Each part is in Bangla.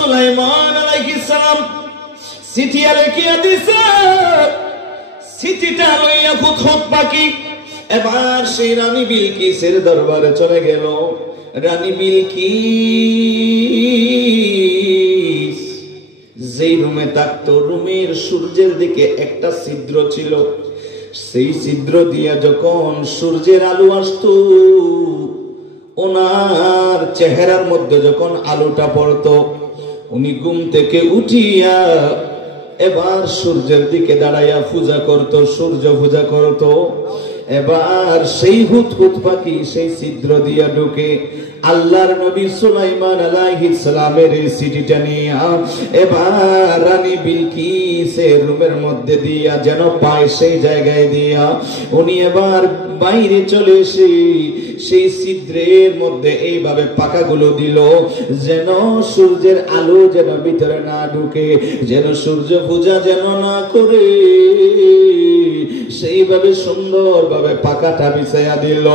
সুলাইমান আলাইহিস সালাম চিঠি লিখিয়া দিছে। চিঠিটা লইয়া খুঁত পাখি এবার সেই রানী বিলকিসের দরবারে চলে গেল। রানী বিলকিস যেই রুমে থাকতো, রুমের সূর্যের দিকে একটা ছিদ্র ছিল। সেই ছিদ্র দিয়া যখন সূর্যের আলো আসতো, ওনার চেহারার মধ্যে যখন আলোটা পড়তো, উনি ঘুম থেকে উঠিয়া এবার সূর্যের দিকে দাঁড়াইয়া পূজা করত, সূর্য পূজা করত। এবার সেই হুদহুদ পাখি সেই ছিদ্র দিয়া ঢুকে আল্লাহর নবী সুলাইমান আলাইহিস সালামের এই চিঠিটা নিয়া এবার রানী বিলকিসের রুমের মধ্যে দিয়া যেন পায় সেই জায়গায় দিয়া উনি এবার বাইরে চলে এসে সেই ছিদ্রের মধ্যে এইভাবে পাকাগুলো দিল, যেন সূর্যের আলো যেন ভিতরে না ঢুকে, যেন সূর্য পূজা যেন না করে, সেইভাবে সুন্দরভাবে পাকাটা বিছাইয়া দিল।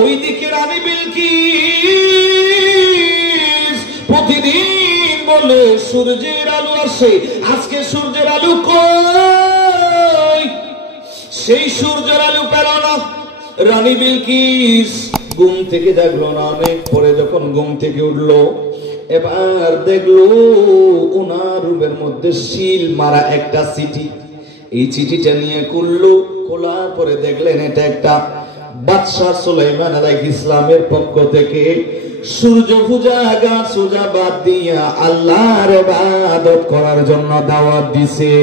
ওইদিকে রানী বিলকিস প্রতিদিন বলে সূর্যের আলো আসে, আজকে সূর্যের আলো কই? সেই সূর্যের আলো পেল না। রানী বিলকিস ঘুম থেকে জাগলো না, অনেক পরে যখন ঘুম থেকে উঠলো এবার দেখলো ওনার রুমের মধ্যে সিল মারা একটা চিঠি। এই চিঠিটা নিয়ে খুললো, খোলার পরে দেখলেন এটা একটা বাদশাহ সুলাইমান আলাইহিস সালামের পক্ষ থেকে সূর্য পূজা গাছ পূজা বাদ দিয়া আল্লাহর ইবাদত করার জন্য দাওয়াত দিছে।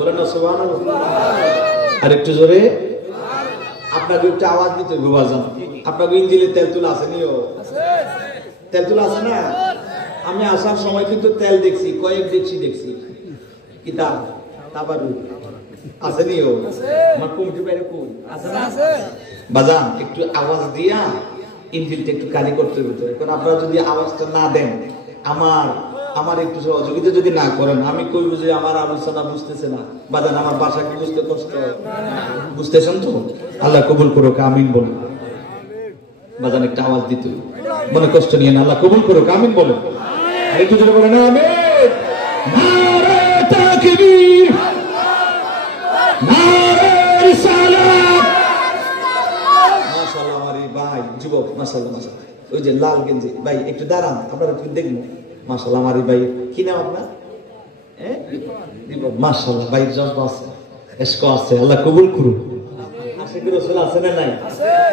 বলেন না সুবহানাল্লাহ। আর একটু জোরে আপনাকে একটু আওয়াজ দিতে বাজান। আপনাকে ইঞ্জিনের তেল তুলা আছে নিও? তেল তুলা আছে না? আমি আসার সময় কিন্তু তেল দেখছি, কয়েক দেখছি কিতাব তাবারু আছে নিও? আমার কমিটি বাইরে কই আছে না? বাজান একটু আওয়াজ দিয়া ইঞ্জিনটা একটু কালি করতে হবে। কারণ আপনারা যদি আওয়াজটা না দেন, আমার একটু সহযোগিতা যদি না করেন, আমি কইব যে আমার আলোচনা বুঝতেছে না। বাজান আমার ভাষা কি বুঝতে কষ্ট? বুঝতেছেন তো? আল্লাহ কবুল করুক, আমিন বলুন। বাজান একটা আওয়াজ দিতে মনে কষ্ট নিয়ে না, আল্লাহ কবুল করুক, আমিন বলুন। আর একটু জোরে বলেন আমিন। নারে তাকবীর, নারে রিসালাত। মাশাআল্লাহ আমার এই ভাই যুবক, মাশাআল্লাহ মাশাআল্লাহ। ওই যে লাল গেঞ্জি ভাই একটু দাঁড়ান, আপনারা একটু দেখুন। মাশাআল্লাহ আমার এই ভাই কি নাম আপনার? মাশাআল্লাহ ভাই জজবা আছে, ইশক আছে, আল্লাহ কবুল করুন। আশিক রাসূল আছে না নাই?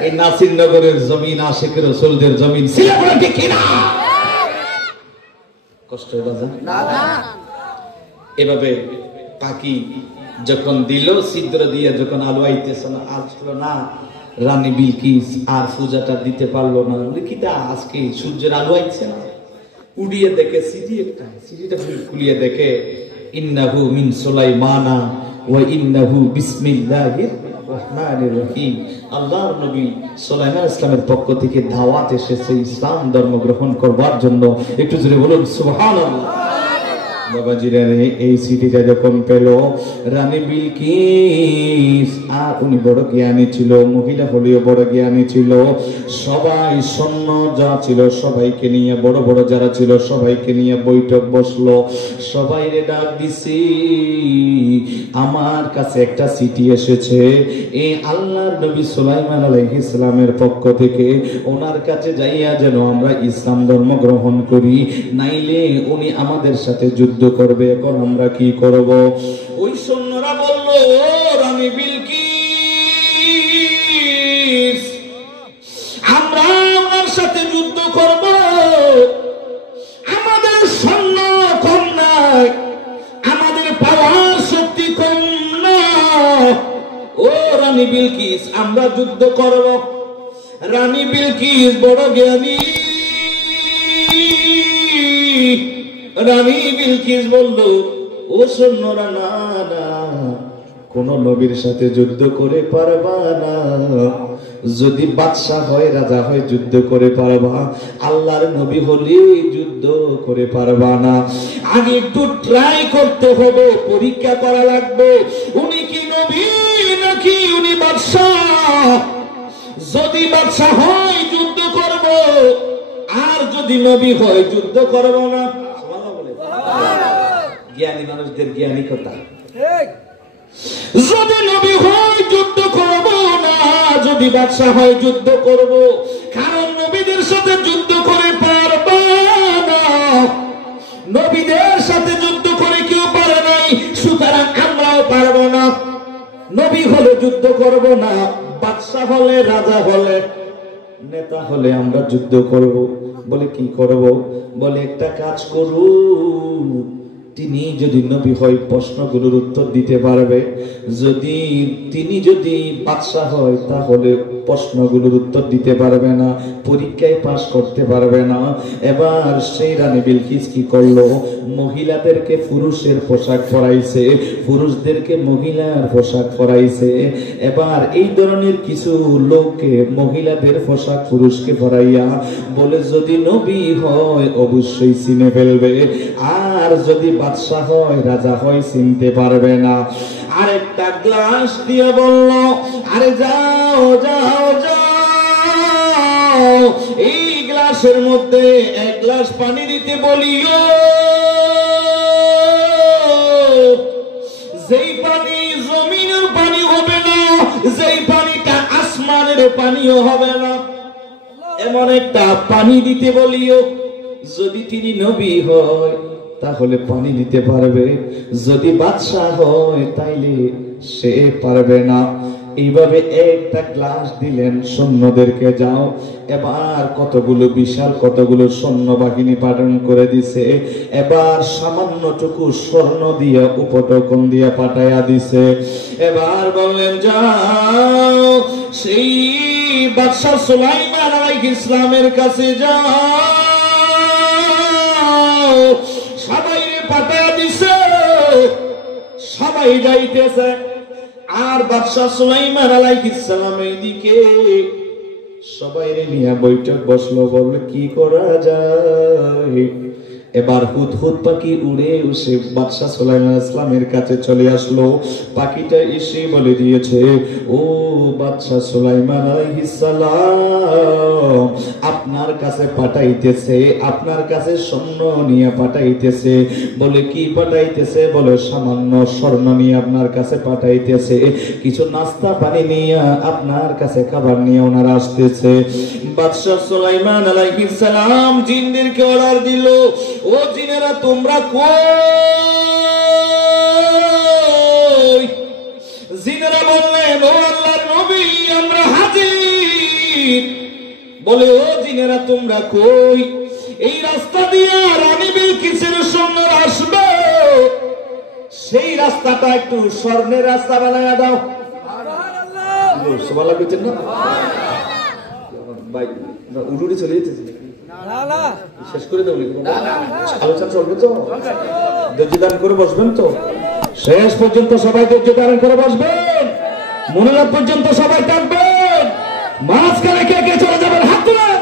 এই নাসির নগরের জমিন আশিক রাসূলদের জমিন ছিল বলে কি না? কষ্ট বাজা না না। এভাবে পাখি যখন দিল ছিদ্র দিয়ে, যখন আলো আইতেছে না, আসলো না, রানী বিলকিস আর পূজাটা দিতে পারলো না। লিখিতা আজকে সূর্যের আলো আইছে না, উড়িয়ে দেখে চিঠি একটা, চিঠিটা খুলিয়ে দেখে ইন্নাহু মিন সুলাইমানা ওয়া ইন্নাহু বিসমিল্লাহির রহমানির রহিম। আল্লাহর নবী সুলাইমান ইসলামের পক্ষ থেকে দাওয়াত এসেছে ইসলাম ধর্ম গ্রহণ করবার জন্য। একটু জোরে বলুন সুবহানাল্লাহ। বাবাজিরা এই চিঠিটা যখন পেল রানী বিলকিস, আর উনি বড় জ্ঞানী ছিল, মহিলা হলেও বড় জ্ঞানী ছিল, সবাই সৈন্য যা ছিল সবাইকে নিয়ে, বড় বড় যারা ছিল সবাইকে নিয়ে বৈঠক বসলো। সবাই রে ডাক দিছি, আমার কাছে একটা চিঠি এসেছে, এই আল্লাহর নবী সুলাইমান আলাইহিস সালামের পক্ষ থেকে, ওনার কাছে যাইয়া যেন আমরা ইসলাম ধর্ম গ্রহণ করি, নাইলে উনি আমাদের সাথে যুদ্ধ করবে। এখন আমরা কি করব? ওই সৈন্যরা বলল, রানী বিলকিস আমরা ওনার সাথে যুদ্ধ করব, আমাদের সৈন্য কম নাই, আমাদের পাওয়ার শক্তি কম না। ও রানী বিলকিস আমরা যুদ্ধ করব। রানী বিলকিস বড় জ্ঞানী, রানী বিলকিস বলল, ও সৈন্যরা না না, কোন নবীর সাথে যুদ্ধ করে পারবা না। যদি বাদশা হয়, রাজা হয়, যুদ্ধ করে পারবা, আল্লাহর নবী হলে যুদ্ধ করে পারবা না। আগে একটু ট্রাই করতে হবে, পরীক্ষা করা লাগবে, উনি কি নবী নাকি উনি বাদশা। যদি বাদশা হয় যুদ্ধ করব, আর যদি যদি নবী হয় যুদ্ধ করব না। জ্ঞানী মানুষদের জ্ঞানী কথা, যদি নবী হয় যুদ্ধ করব না, যদি বাদশা হয় যুদ্ধ করব। কারণ নবীদের সাথে যুদ্ধ করে পারবে না, নবীদের সাথে যুদ্ধ করে কেউ পারে নাই, সুতরাং আমরাও পারবো না। নবী হলে যুদ্ধ করব না, বাদশা হলে, রাজা হলে, নেতা হলে আমরা যুদ্ধ করব। বলে কি করব? বলে একটা কাজ করু, তিনি যদি নবী হয় প্রশ্নগুলোর উত্তর দিতে পারবে, যদি তিনি যদি বাদশা হয় তাহলে প্রশ্নগুলোর উত্তর দিতে পারবে না, পরীক্ষায় পাস করতে পারবে না। এবার সেই রানী বিলকিস কি করলো? মহিলাদেরকে পুরুষের পোশাক পরাইছে, পুরুষদেরকে মহিলার পোশাক পরাইছে। এবার এই ধরনের কিছু লোককে মহিলাদের পোশাক পুরুষকে পরাইয়া বলে যদি নবী হয় অবশ্যই চিনে ফেলবে, আর যদি বাদশা হয়, রাজা হয়, চিনতে পারবে না। আরেকটা গ্লাস দিয়ে বলল, আরে যাও যাও যাও, এই গ্লাসের মধ্যে এক গ্লাস পানি দিতে বলিও, যেই পানি জমিনের পানি হবে না, যেই পানিটা আসমানের পানিও হবে না, এমন একটা পানি দিতে বলিও। যদি তিনি নবী হয় তাহলে পানি দিতে পারবে, যদি বাদশা হয় তাইলে সে পারবে না। এইভাবে একটা গ্লাস দিলেন, সৈন্যদেরকে যাও। এবার কতগুলো বিশাল কতগুলো সৈন্য বাহিনী পালন করে দিছে। এবার সামান্যটুকু স্বর্ণ দিয়ে উপটকন দিয়ে পাঠাইয়া দিছে। এবার বললেন যাও সেই বাদশা সুলাইমান আলাইহিস সালামের কাছে যাও। সবাই পাঠাইয়া দিছে, সবাই যাইতেছে। আর বাদশা সুলাইমান আলাইহিস সালাম এইদিকে সবাই নিয়ে বৈঠক বসলো, বলল কি করা যায়। এবার হুদহুদ পাখি উড়ে এসে বাদশা সুলাইমান আলাইহিস সালামের কাছে চলে আসলো। পাখিটা এসে বলে দিয়েছে, ও বাদশা সুলাইমান আলাইহিস সালাম আপনার কাছে পাঠাইতেছে, আপনার কাছে স্বর্ণ নিয়ে পাঠাইতেছে। বলে কি পাঠাইতেছে? বলে সামান্য স্বর্ণ নিয়ে আপনার কাছে পাঠাইতেছে, কিছু নাস্তা পানি নিয়ে আপনার কাছে খাবার নিয়ে ওনারা আসতেছে। বাদশা সুলাইমান আলাইহিস সালাম জিনদেরকে অর্ডার দিল, ও জিনেরা তোমরা কই? জিনেরা বললেন, ও আল্লাহর নবী আমরা হাজির। বলে ও জিনেরা তোমরা কই? এই রাস্তা দিয়ে রানী বিলকিসের সৈন্যরা আসবে, সেই রাস্তাটা একটু স্বর্ণের রাস্তা বানায়া দাও। সুবহানাল্লাহ বলছেন না ভাই? উড়ুড়ি চলে যেতেছে, শেষ করে দেবো। আলোচনা চলবে তো? ধৈর্য ধারণ করে বসবেন তো? শেষ পর্যন্ত সবাই ধৈর্য ধারণ করে বসবেন, মনোযোগ পর্যন্ত সবাই থাকবেন। মাঝখানে কে কে চলে যাবেন হাত তুলেন।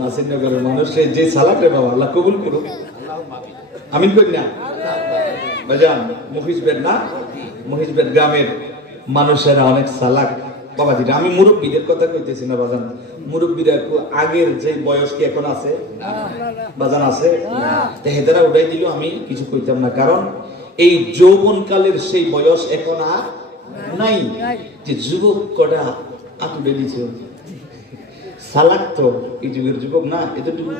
নাসিরনগরের মানুষের যে সালাক রে বাবা, আল্লাহ কবুল করুক, আমিন করি না ভাইজান। মহিষবেদ না, মহিষবেদ গ্রামের মানুষেরা অনেক সালাক বাবাজিরা। আমি মুরব্বীদের কথা কইতেছি না বাজান, মুরব্বীরা আগের যে বয়স কি এখন আছে বাজান? আছে, হেদারা উঠাই দিল, আমি কিছু কইতাম না, কারণ এই যৌবন কালের সেই বয়স এখন আর নাই। যে যুবক কটা আতুলে দিছে, সালাক তো এই যুগের যুবক না, এতটুকু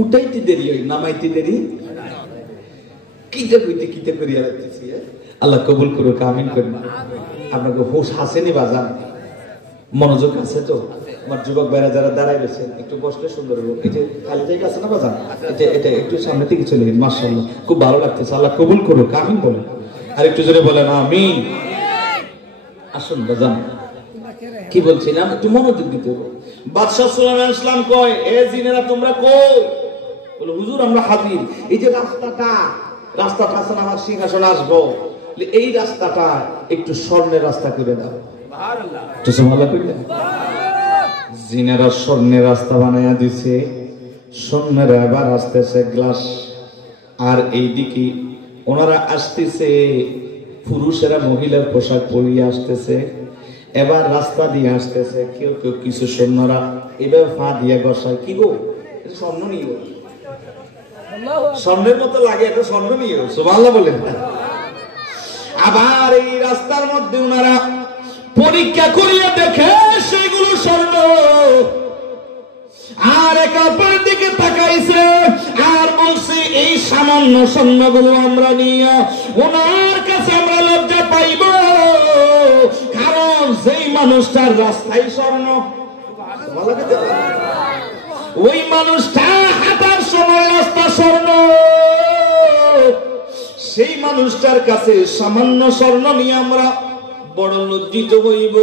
উঠাইতে দেরি হয়, নামাইতে দেরি। কিটা কইতে কিটা করিয়া রাখতেছি। আল্লাহ কবুল করুক, আমিন করুন। আপনাকে হোশ আসেনি বাজান? মনোযোগ আছে তো? আমার যুবক ভাইরা যারা দাঁড়াই রয়েছেন একটু বসলে সুন্দর হবে। এই যে খালি জায়গা আছে না বাজান, এটা একটু সামনে থেকে চলে গেন। মাশাআল্লাহ, খুব ভালো লাগতেছে। আল্লাহ কবুল করুক, আমিন বলেন। আর একটু জোরে বলেন আমিন। আসুন বাজান, কি বলছিলাম? একটু মনোযোগ দিতে হবে। বাদশা সুলাইমান আলাইহিস সালাম কয়, এ জিনেরা তোমরা কই? বলে হুজুর আমরা হাজির। এই যে রাস্তাটা আছে না, আমার সিংহাসন আসবো, এই রাস্তাটা একটু স্বর্ণের রাস্তা করে দাও। জিনেরা স্বর্ণের রাস্তা বানাইয়া দিছে। স্বর্ণেরা এবার আসতেছে গ্লাস, আর এইদিকে ওনারা আসতেছে পুরুষেরা মহিলার পোশাক পরিয়ে আসতেছে, এবার রাস্তা দিয়ে আসতেছে, কেউ কেউ কিছু সৈন্যরা এবার ফা দিয়ে বসায়, কি গো এটা স্বর্ণ নিয়ে, স্বর্ণের মতো লাগে, এটা স্বর্ণ নিয়ে, সুবহানাল্লাহ বলেন। আবার এই রাস্তার মধ্যে ওনারা পরীক্ষা করিয়ে দেখে সেগুলো স্বর্ণ, আর একে অপরের দিকে তাকাইছে আর বলছে এই সামান্য স্বর্ণগুলো আমরা নিয়ে ওনার কাছে আমরা লজ্জা পাইব, কারণ যেই মানুষটার রাস্তায় স্বর্ণ, ওই মানুষটা হাঁটার সময় রাস্তা স্বর্ণ, সেই মানুষটার কাছে সামান্য স্বর্ণ নিয়ে আমরা বড় লজ্জিত হইব,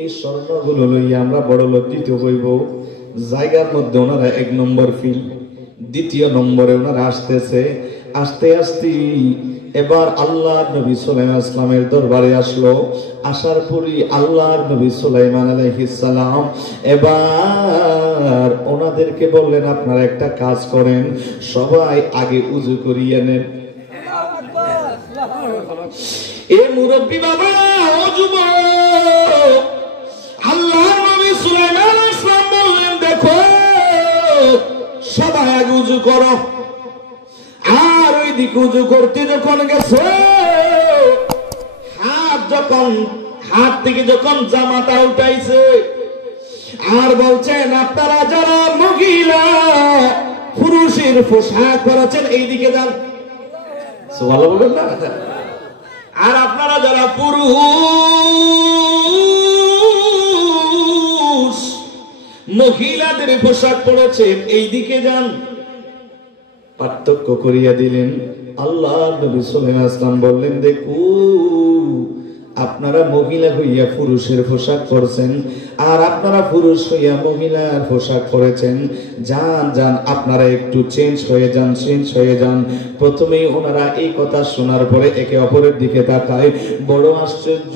এই স্বর্ণগুলো লইয়া আমরা বড় লজ্জিত হইব। জায়গার মধ্যে ওনারা 1 নম্বর ফিল, 2য় নম্বরে ওনারা আসতেছে, আস্তে আস্তে এবার আল্লাহর নবী সুলাইমান ইসলামের দরবারে আসলো। আসার পরই আল্লাহর নবী সুলাইমান আলাইহিস সালাম এবার ওনাদেরকে বললেন, আপনারা একটা কাজ করেন, সবাই আগে উযু করিয়ে নেন। এ মুরব্বী বাবা, ও যুবক, আল্লাহর নবী সুলাইমান আলাইহিস সালাম বললেন, দেখো সবাই আগে উযু করো। আর ওই দিকে উযু করতে যখন গেছে, হাত থেকে যখন জামাটা উঠাইছে আর বলছেন, আপনারা যারা মহিলা পুরুষের পোশাক পরেছেন এইদিকে যান, সুবহানাল্লাহ বলেন না, আর আপনারা যারা পুরুষ মহিলাদের পোশাক পরেছেন এইদিকে যান। পার্থক্য করিয়া দিলেন। আল্লাহর নবী সাল্লাল্লাহু আলাইহি ওয়াসাল্লাম বললেন, দেখো আপনারা মহিলা হইয়া পুরুষের পোশাক পরছেন আর আপনারা পুরুষ হইয়া মহিলার পোশাক পরেছেন, যান যান আপনারা একটু চেঞ্জ হয়ে যান। প্রথমেই ওনারা এই কথা শোনার পরে একে অপরের দিকে তাকায়, বড় আশ্চর্য,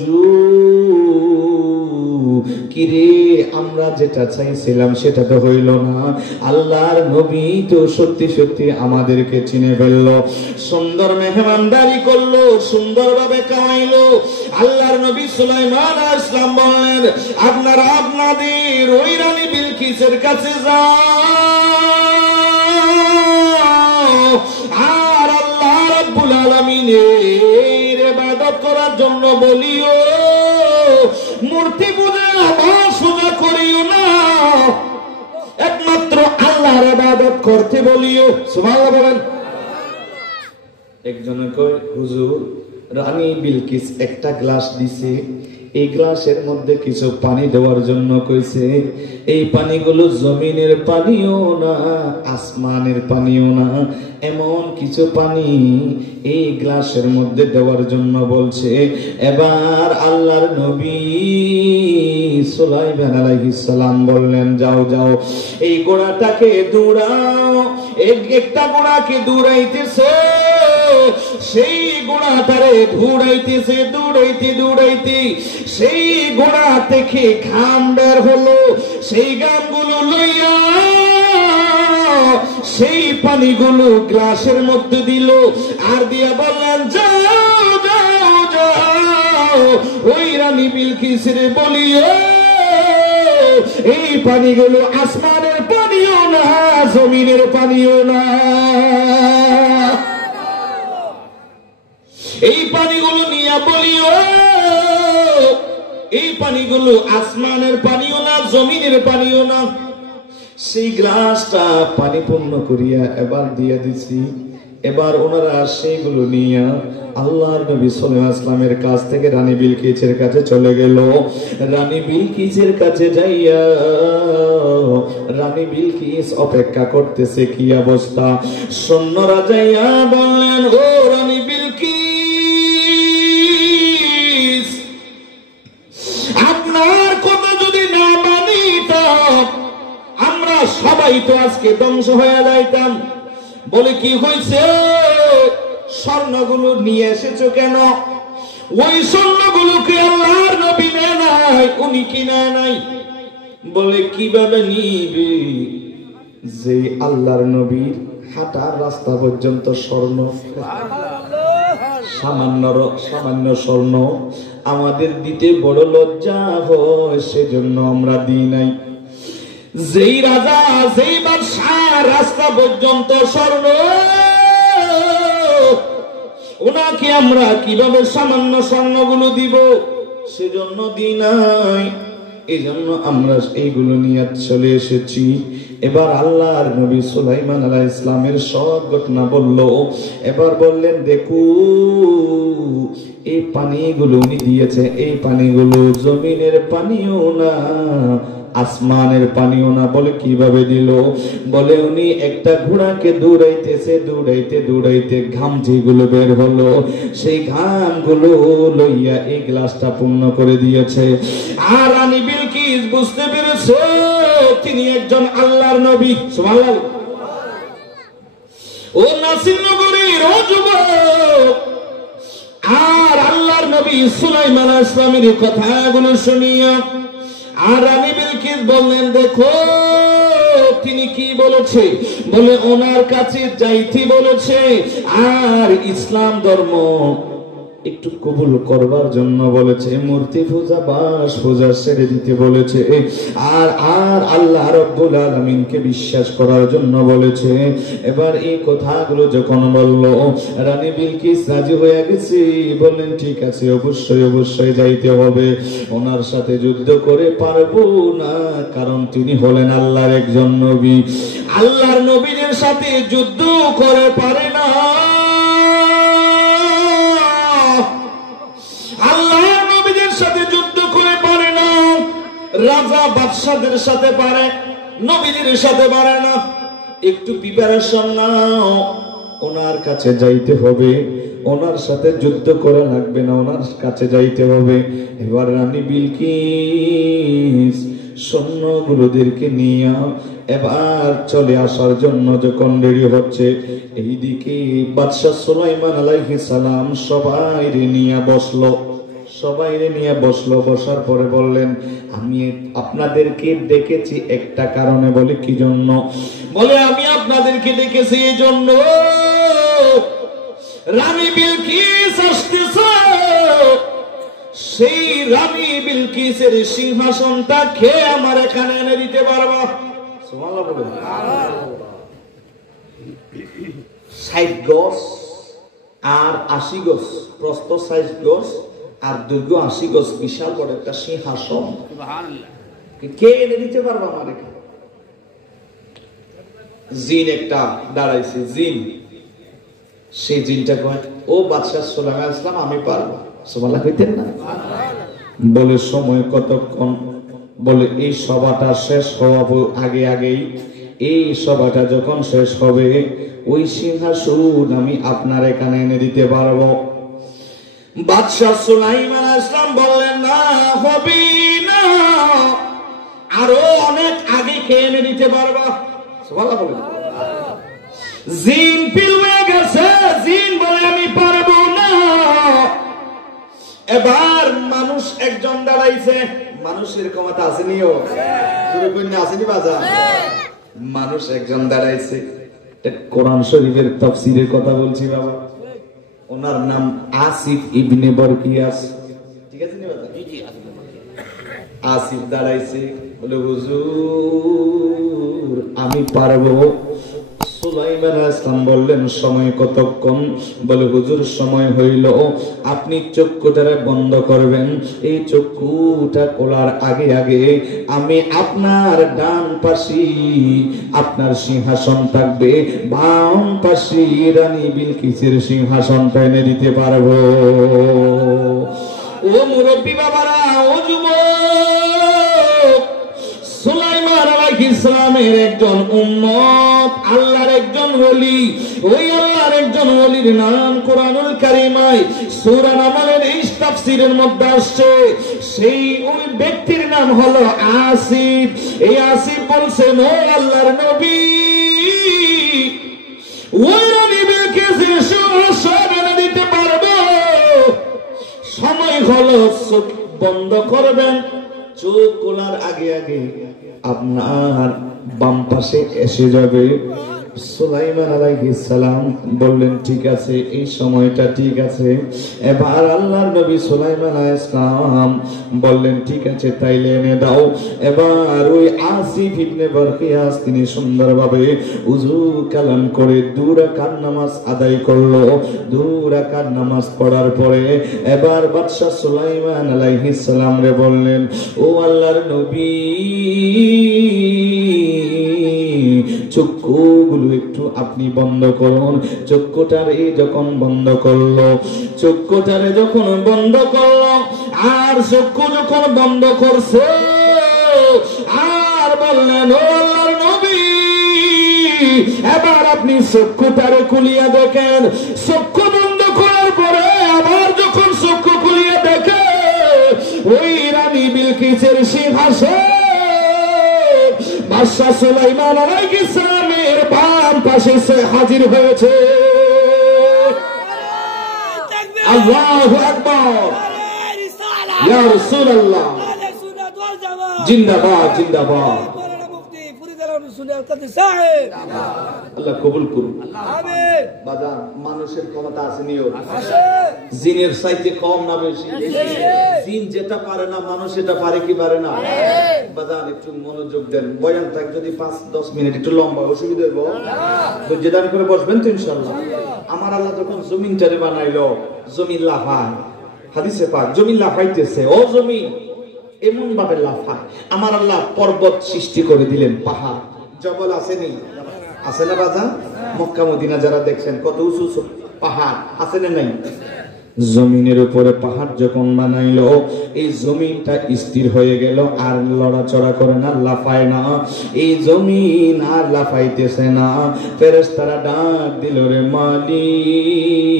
কিরে আমরা যেটা চাইছিলাম সেটা তো হইল না, আল্লাহর নবী তো সত্যি সত্যি আমাদেরকে চিনে ফেললো, সুন্দর মেহমানদারি করলো, সুন্দরভাবে খাওয়াইলো। আল্লাহর নবী সুলাইমান আলাইহিস সালাম বললেন, আপনারা আপনাদের ওই রানী বিলকিসের কাছে যাও আর আল্লাহ রাব্বুল আলামিনের ইবাদত করার জন্য বলিও, মূর্তি পূজা সোজা করিও না, একমাত্র আল্লাহর ইবাদত করতে বলিও। সুবহানাল্লাহ বলেন। একজনে কয়, হুজুর রানী বিলকিস একটা গ্লাস দিছে, এই গ্লাসের মধ্যে কিছু পানি দেওয়ার জন্য কইছে, এই পানিগুলো জমিনের পানিও না আসমানের পানিও না, এমন কিছু পানি এই গ্লাসের মধ্যে দেওয়ার জন্য বলছে। এবার আল্লাহর নবী সুলাইমান আলাইহিস সালাম বললেন, যাও যাও এই ঘোড়াটাকে দৌড়াও। একটা ঘোড়াকে দৌড়াইতেছে, সেই ঘোড়াটারে দৌড়াইতেছে, দৌড়াইতে সেই ঘোড়া থেকে ঘাম বের হলো, সেই ঘামগুলো লইয়া সেই পানিগুলো গ্লাসের মধ্যে দিল আর দিয়া বললেন, যাও যাও যাও ওই রানী বিলকিসের বলিও, এই পানিগুলো আসমানের পানিও না জমিনের পানিও না, এই পানিগুলো নিয়ে বলিও, এই পানিগুলো আসমানের পানিও না জমিনের পানিও না। সেই গ্লাসটা পানি পূর্ণ করিয়া এবার দিয়ে দিছি। এবার ওনারা সেইগুলো নিয়ে আল্লাহর নবী সাল্লাল্লাহু আলাইহি ওয়াসাল্লামের কাছ থেকে রানী বিলকিসের কাছে চলে গেল। রানী বিলকিসের কাছে যাইয়া রানী বিলকিস অপেক্ষা করতেছে, কি অবস্থা। সৈন্যরা যাইয়া বললেন, ও রানী বিলকিস, আপনার কথা যদি না মানিতাম আমরা সবাই তো আজকে ধ্বংস হয়ে যাইতাম। বলে, কি হয়েছে? স্বর্ণগুলো নিয়ে এসেছো কেন? ওই স্বর্ণগুলোকে আল্লাহর নবী নেয় নাই, উনি কি নেয় নাই? বলে, কিভাবে নিবে? যে আল্লাহর নবীর হাঁটার রাস্তা পর্যন্ত স্বর্ণ সামান্য স্বর্ণ আমাদের দিতে বড় লজ্জা হয়, সেজন্য আমরা দিই নাই। যেই রাজা যেই বাদশা রাস্তা পর্যন্ত স্বর্ণ, ওনাকে আমরা কিভাবে সামান্য স্বর্ণগুলো দিব, সেজন্য দিই নাই। এই জন্য আমরা এইগুলো নিয়ে চলে এসেছি। এবার আল্লাহর নবী সুলাইমান আলাইহিস সালামের সব ঘটনা বলল। এবার বললেন, দেখো এই পানিগুলো উনি দিয়েছে, এই পানিগুলো জমিনের পানিও না, আসমানের পানিও না। বলে কিভাবে দিল? বলে উনি একটা ঘোড়াকে দৌড়াইতেছে, দৌড়াইতে দৌড়াইতে ঘাম যেগুলো বের হলো, সেই ঘামগুলো লইয়া এই গ্লাসটা পূর্ণ করে দিয়েছে। আর রানী বিলকিস বুঝতে পেরেছে তিনি একজন আল্লাহর নবী। সুবহানাল্লাহ। ও নাসির নগরীর ও যুবক, আর আল্লাহর নবী সুলাইমান আলাইহিস সালামের কথাগুলো শুনিয়া আর রানী বিলকিস বললেন, দেখো তিনি কি বলেছে। বলে ওনার কাছে যাইতে বলেছে, আর ইসলাম ধর্ম একটু কবুল করবার জন্য বলেছে, মূর্তি পূজা বাস পূজা ছেড়ে দিতে বলেছে, আর আর আল্লাহ রাব্বুল আলামিনকে বিশ্বাস করার জন্য বলেছে। এবার এই কথাগুলো যখন বলল, রানী বিলকিস রাজি হয়ে গেছে। বললেন, ঠিক আছে, অবশ্যই অবশ্যই যাইতে হবে। ওনার সাথে যুদ্ধ করে পারবো না, কারণ তিনি হলেন আল্লাহর একজন নবী। আল্লাহর নবীদের সাথে যুদ্ধ করে পারে না, আল্লাহর নবীদের সাথে যুদ্ধ করে পারে না। রাজা বাদশাদের সাথে পারে, নবীদের সাথে পারে না। একটু প্রিপারেশন নাও, ওনার কাছে যাইতে হবে, ওনার সাথে যুদ্ধ করা লাগবে না, ওনার কাছে যাইতে হবে। এবার রানী বিলকিস সৈন্যগুলোদেরকে নিয়ে এবার চলে আসার জন্য যখন রেডি হচ্ছে, এইদিকে বাদশা সুলাইমান আলাইহিস সালাম সবাইরে নিয়ে বসলো। সবাইরে নিয়ে বসলো। বসার পরে বললেন, আমি আপনাদেরকে ডেকেছি একটা কারণে। বলে কি জন্য? বলে আমি আপনাদেরকে ডেকেছি এই জন্য, রানী বিলকিস আসতেছে, সেই রানী বিলকিসের সিংহাসনটা খেয়ে আমার এখানে এনে দিতে পারবা। সুবহানাল্লাহ বলেন। 60 গজ আর 80 গজ, প্রস্থ 60 গজ আর দৈর্ঘ্য 80 গজ, বিশাল বড় একটা সিংহাসন কে এনে দিতে পারবা আমার এখানে? জিন একটা দাঁড়াইছে, জিন। সেই জিনটা কয়, ও বাদশা সুলাইমান আলাইহিস সালাম, আমি পারবো। সুবহানাল্লাহ কইতেন না? বলে সময় কতক্ষণ? বলে এই সভাটা শেষ হওয়ার আগেই, এই সভাটা যখন শেষ হবে, ওই সিংহাসন আমি আপনার এখানে এনে দিতে পারবো। বাদশা সুলাইমান আলাইহিস সালাম বললেন, না, হবে না, আরো অনেক আগে কে এনে দিতে পারবা। সুবহানাল্লাহ বলেন। জিন পিল হয়ে গেছে, জিন বলে আমি পারবো না। এবার মানুষ একজন দাঁড়াইছে। মানুষের ক্ষমতা আসেনিও, আসেনি বাজার। মানুষ একজন দাঁড়াইছে। কোরআন শরীফের তাফসীরের কথা বলছি বাবা। ওনার নাম আসিফ ইবনে বরকিয়াস। ঠিক আছে নি বাবা? আসিফ দাঁড়াইছে, বলে হুজুর আমি পারবো। সুলাইমান আলাইহিস সালাম বললেন, সময় কতক্ষণ? বলে হুজুর সময় হইল, আপনি চক্ষুটা বন্ধ করবেন। এই চক্ষুটা খোলার আগে আমি আপনার ডান পাশে আপনার সিংহাসন থাকবে, বাম পাশে রানী বিলকিসের সিংহাসনটা এনে দিতে পারবো। ও মুরব্বী বাবারা, ও যুবক, সুলাইমান আলাইহিস সালামের একজন উম্মত, আল্লাহর একজন ওলি। ওই আল্লাহর একজন ওলির নাম কোরআনুল কারীমায় সূরা নামলের এই তাফসীরের মধ্যে আসছে। সেই ওই ব্যক্তির নাম হলো আসিফ। এই আসিফ বলছেন, ও আল্লাহর নবী, ওই রানী বিলকিসের সিংহাসন এনে দিতে পারবো। সময় হলো, চোখ বন্ধ করবেন। চোখ খোলার আগে আপনার বাম পাশে এসে যাবে সুলাইমান আলাইহিস সালাম বললেন ঠিক আছে, এই সময়টা ঠিক আছে। এবার আল্লাহর নবী সুলাইমান আলাইহিস সালাম বললেন ঠিক আছে তাইলে এনে দাও। এবার ওই আসিফ ইবনে বারকিয়াস তিনি সুন্দরভাবে উযু কালাম করে 2 রাকাত নামাজ আদায় করলো। 2 রাকাত নামাজ পড়ার পরে এবার বাদশা সুলাইমান আলাইহিস সালাম রে বললেন, ও আল্লাহর নবী, চক্ষুগুলো একটু আপনি বন্ধ করুন। চক্ষুটারে যখন বন্ধ করলো, চক্ষুটারে যখন বন্ধ করলো, আর চক্ষু যখন বন্ধ করছে, আর বললেন, ও আল্লাহর নবী, এবার আপনি চক্ষুটারে খুলিয়া দেখেন। চক্ষু বন্ধ করার পরে আবার যখন চক্ষু খুলিয়া দেখে, ওই রানী বিলকিসের সিংহাসন বাদশা সুলাইমান আলাইহিস সালামের বাম পাশে সে হাজির হয়েছে। আল্লাহু আকবার, ইয়া রাসূলুল্লাহ, জিন্দাবাদ জিন্দাবাদ। আল্লাহ কবুল করুন। আমিন। বাজান, মানুষের ক্ষমতা আছে নিয়ত, জিনের চাইতে কম না বেশি? জিন যেটা পারে না মানুষ এটা পারে কি পারে না? বাজান একটু মনোযোগ দেন। বয়ান থাক যদি 5-10 মিনিট একটু লম্বা, অসুবিধা হইব? ধৈর্য ধারণ করে বসবেন তো ইনশাআল্লাহ। আমার আল্লাহ যখন জমিনটারে বানাইলো, জমিন লাফায়। হাদিসে পাক, জমিন লাফাইতেছে। ও জমিন, এমন ভাবে লাফায়। আমার আল্লাহ পর্বত সৃষ্টি করে দিলেন, পাহাড় জবল আসেনি, আছে না বাজান? মক্কা মদিনা যারা দেখছেন কত উঁচু উঁচু পাহাড় আছে না নাই? জমিনের উপরে পাহাড় যখন বানাইলো, এই জমিনটা স্থির হয়ে গেল, আর লড়াচড়া করে না, লাফায় না। এই জমিন আর লাফাইতেছে না। ফেরেশতারা ডাক দিল, রে মালিক,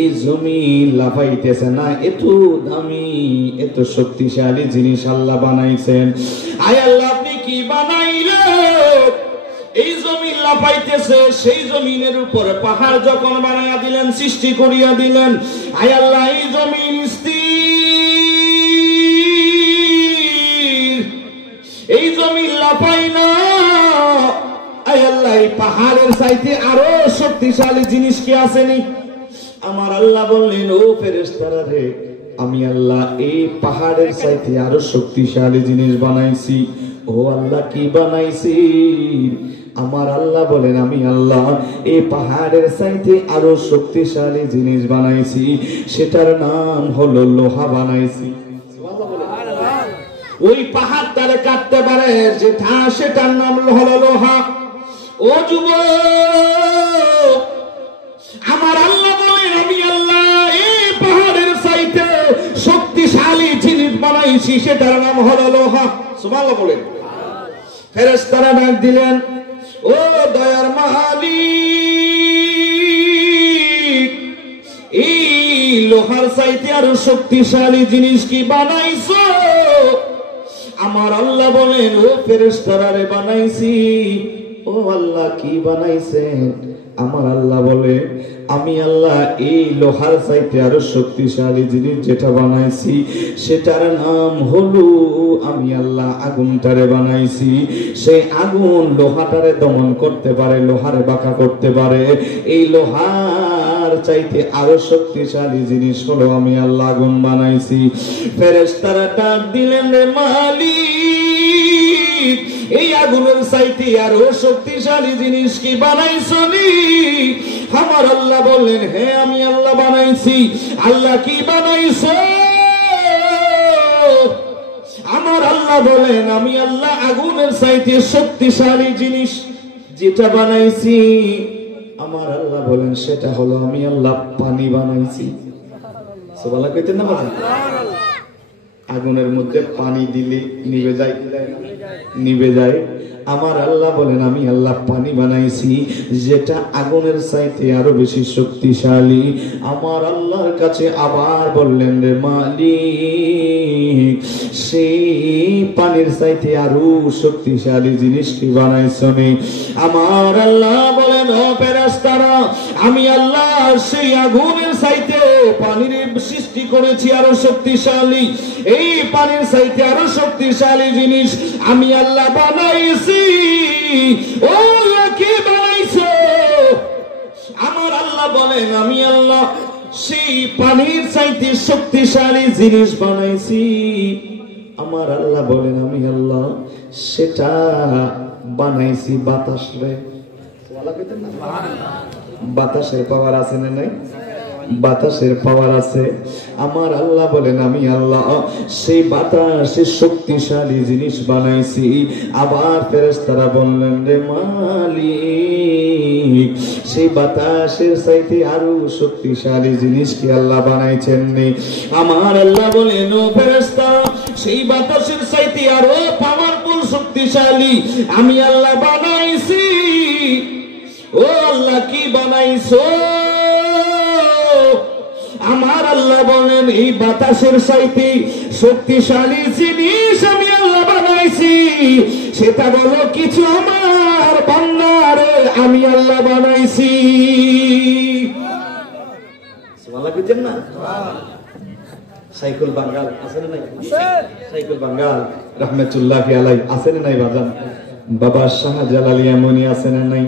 এই জমিন লাফাইতেছে না। এত দামি, এত শক্তিশালী জিনিস আল্লাহ বানাইছেন। আয় আল্লাহ, আপনি কি বানাইলেন? এই জমিন লাফাইতেছে, সেই জমিনের উপরে পাহাড় যখন বানাইয়া দিলেন, সৃষ্টি করিয়া দিলেন। আয় আল্লাহ, এই জমিন স্থির, এই জমিন লাফাই না। আয় আল্লাহ, এই পাহাড়ের চাইতে আরো শক্তিশালী জিনিস কি আসেনি? আমার আল্লাহ বললেন, ও ফেরেশতারা রে, আমি আল্লাহ এই পাহাড়ের চাইতে আরো শক্তিশালী জিনিস বানাইছি। ও আল্লাহ, কি বানাইছি? আমার আল্লাহ বলেন, আমি আল্লাহ এই পাহাড়ের চাইতে আরো শক্তিশালী জিনিস বানাইছি। সেটার নাম হলো লোহা বানাইছি। ওই পাহাড় তারে কাটতে পারে যেটা, সেটার নাম হলো লোহা। ও যুবক, আমার আল্লাহ বলেন, আমি আল্লাহ এই পাহাড়ের চাইতে শক্তিশালী জিনিস বানাইছি, সেটার নাম হলো লোহা। সুবহানাল্লাহ বলেন। ফেরেশতারা ডাক দিলেন, ও দয়ার মালিক, এই লোহার চাইতে আরো শক্তিশালী জিনিস কি বানাইছো? আমার আল্লাহ বলেন, ও ফেরেশতারা রে, বানাইছি। ও আল্লাহ, কি বানাইছেন? আমার আল্লাহ বলে, আমি আল্লাহ এই লোহার চাইতে আরো শক্তিশালী জিনিস যেটা বানাইছি, সেটার নাম হলো, আমি আল্লাহ আগুনটারে বানাইছি। সেই আগুন লোহাটারে দমন করতে পারে, লোহারে বাঁকা করতে পারে। এই লোহার চাইতে আরো শক্তিশালী জিনিস হলো আমি আল্লাহ আগুন বানাইছি। ফেরেশতারা ডাক দিলেন, রে মালিক, এই আগুনের চাইতে আরো শক্তিশালী জিনিস কি বানাইছো নি? আমার আল্লাহ বললেন, হ্যাঁ আমি আল্লাহ বানাইছি। আল্লাহ কি বানাইছো? আমার আল্লাহ বলেন, আমি আল্লাহ আগুনের চাইতে শক্তিশালী জিনিস যেটা বানাইছি, আমার আল্লাহ বলেন, সেটা হলো আমি আল্লাহ পানি বানাইছি। সুবহানাল্লাহ কইতেন না বাবা? আগুনের মধ্যে পানি দিলে নিভে যায় কি যায় না? নিভে যায়। আমার আল্লাহ বলেন, আমি আল্লাহ পানি বানাইছি যেটা আগুনের চাইতে আরো বেশি শক্তিশালী। আমার আল্লাহর কাছে আবার বললেন, রে মালিক, সেই পানির চাইতে আরো শক্তিশালী জিনিস কি বানাইছো নি? আমার আল্লাহ বলেন, ও ফেরেশতারা, আমি আল্লাহ সেই আগুনের চাইতে পানির সৃষ্টি করেছি আরো শক্তিশালী। এই পানির চাইতে আরো শক্তিশালী জিনিস আমি আল্লাহ বানাইছি। ও কি আল্লাহ বলেন আমি আল্লাহ সেই পানির চাইতে শক্তিশালী জিনিস বানাইছি। আমার আল্লাহ বলেন আমি আল্লাহ সেটা বানাইছি বাতাস রে। বাতাসের পাওয়ার আছে না নাই? বাতাসের পাওয়ার আছে। আমার আল্লাহ বলেন আমি আল্লাহ সেই বাতাসের শক্তিশালী জিনিস বানাইছি। আবার ফেরেশতারা বললেন রে মালিক সেই বাতাসের চাইতে আরো শক্তিশালী জিনিস কি আল্লাহ বানাইছেন নি? আমার আল্লাহ বলেন ও ফেরেশতা সেই বাতাসের চাইতে আরো পাওয়ারফুল শক্তিশালী আমি আল্লাহ বানাইছি। ও আল্লাহ কি বানাইছো? আমার আল্লাহ বলেন এই বাতাসের চাইতে শক্তিশালী জিনিস আমি আল্লাহ বানাইছি। সেটা বলো কিছু আমার বান্দারে আমি আল্লাহ বানাইছি। সুবহানাল্লাহ বুঝছেন না? সাইকুল বাঙ্গাল আছে না নাই? সাইকুল বাঙ্গাল রাহমাতুল্লাহি আলাইহি আছে না নাই বাজান? বাবা শাহজালাল ইয়ামানি আছে না নাই?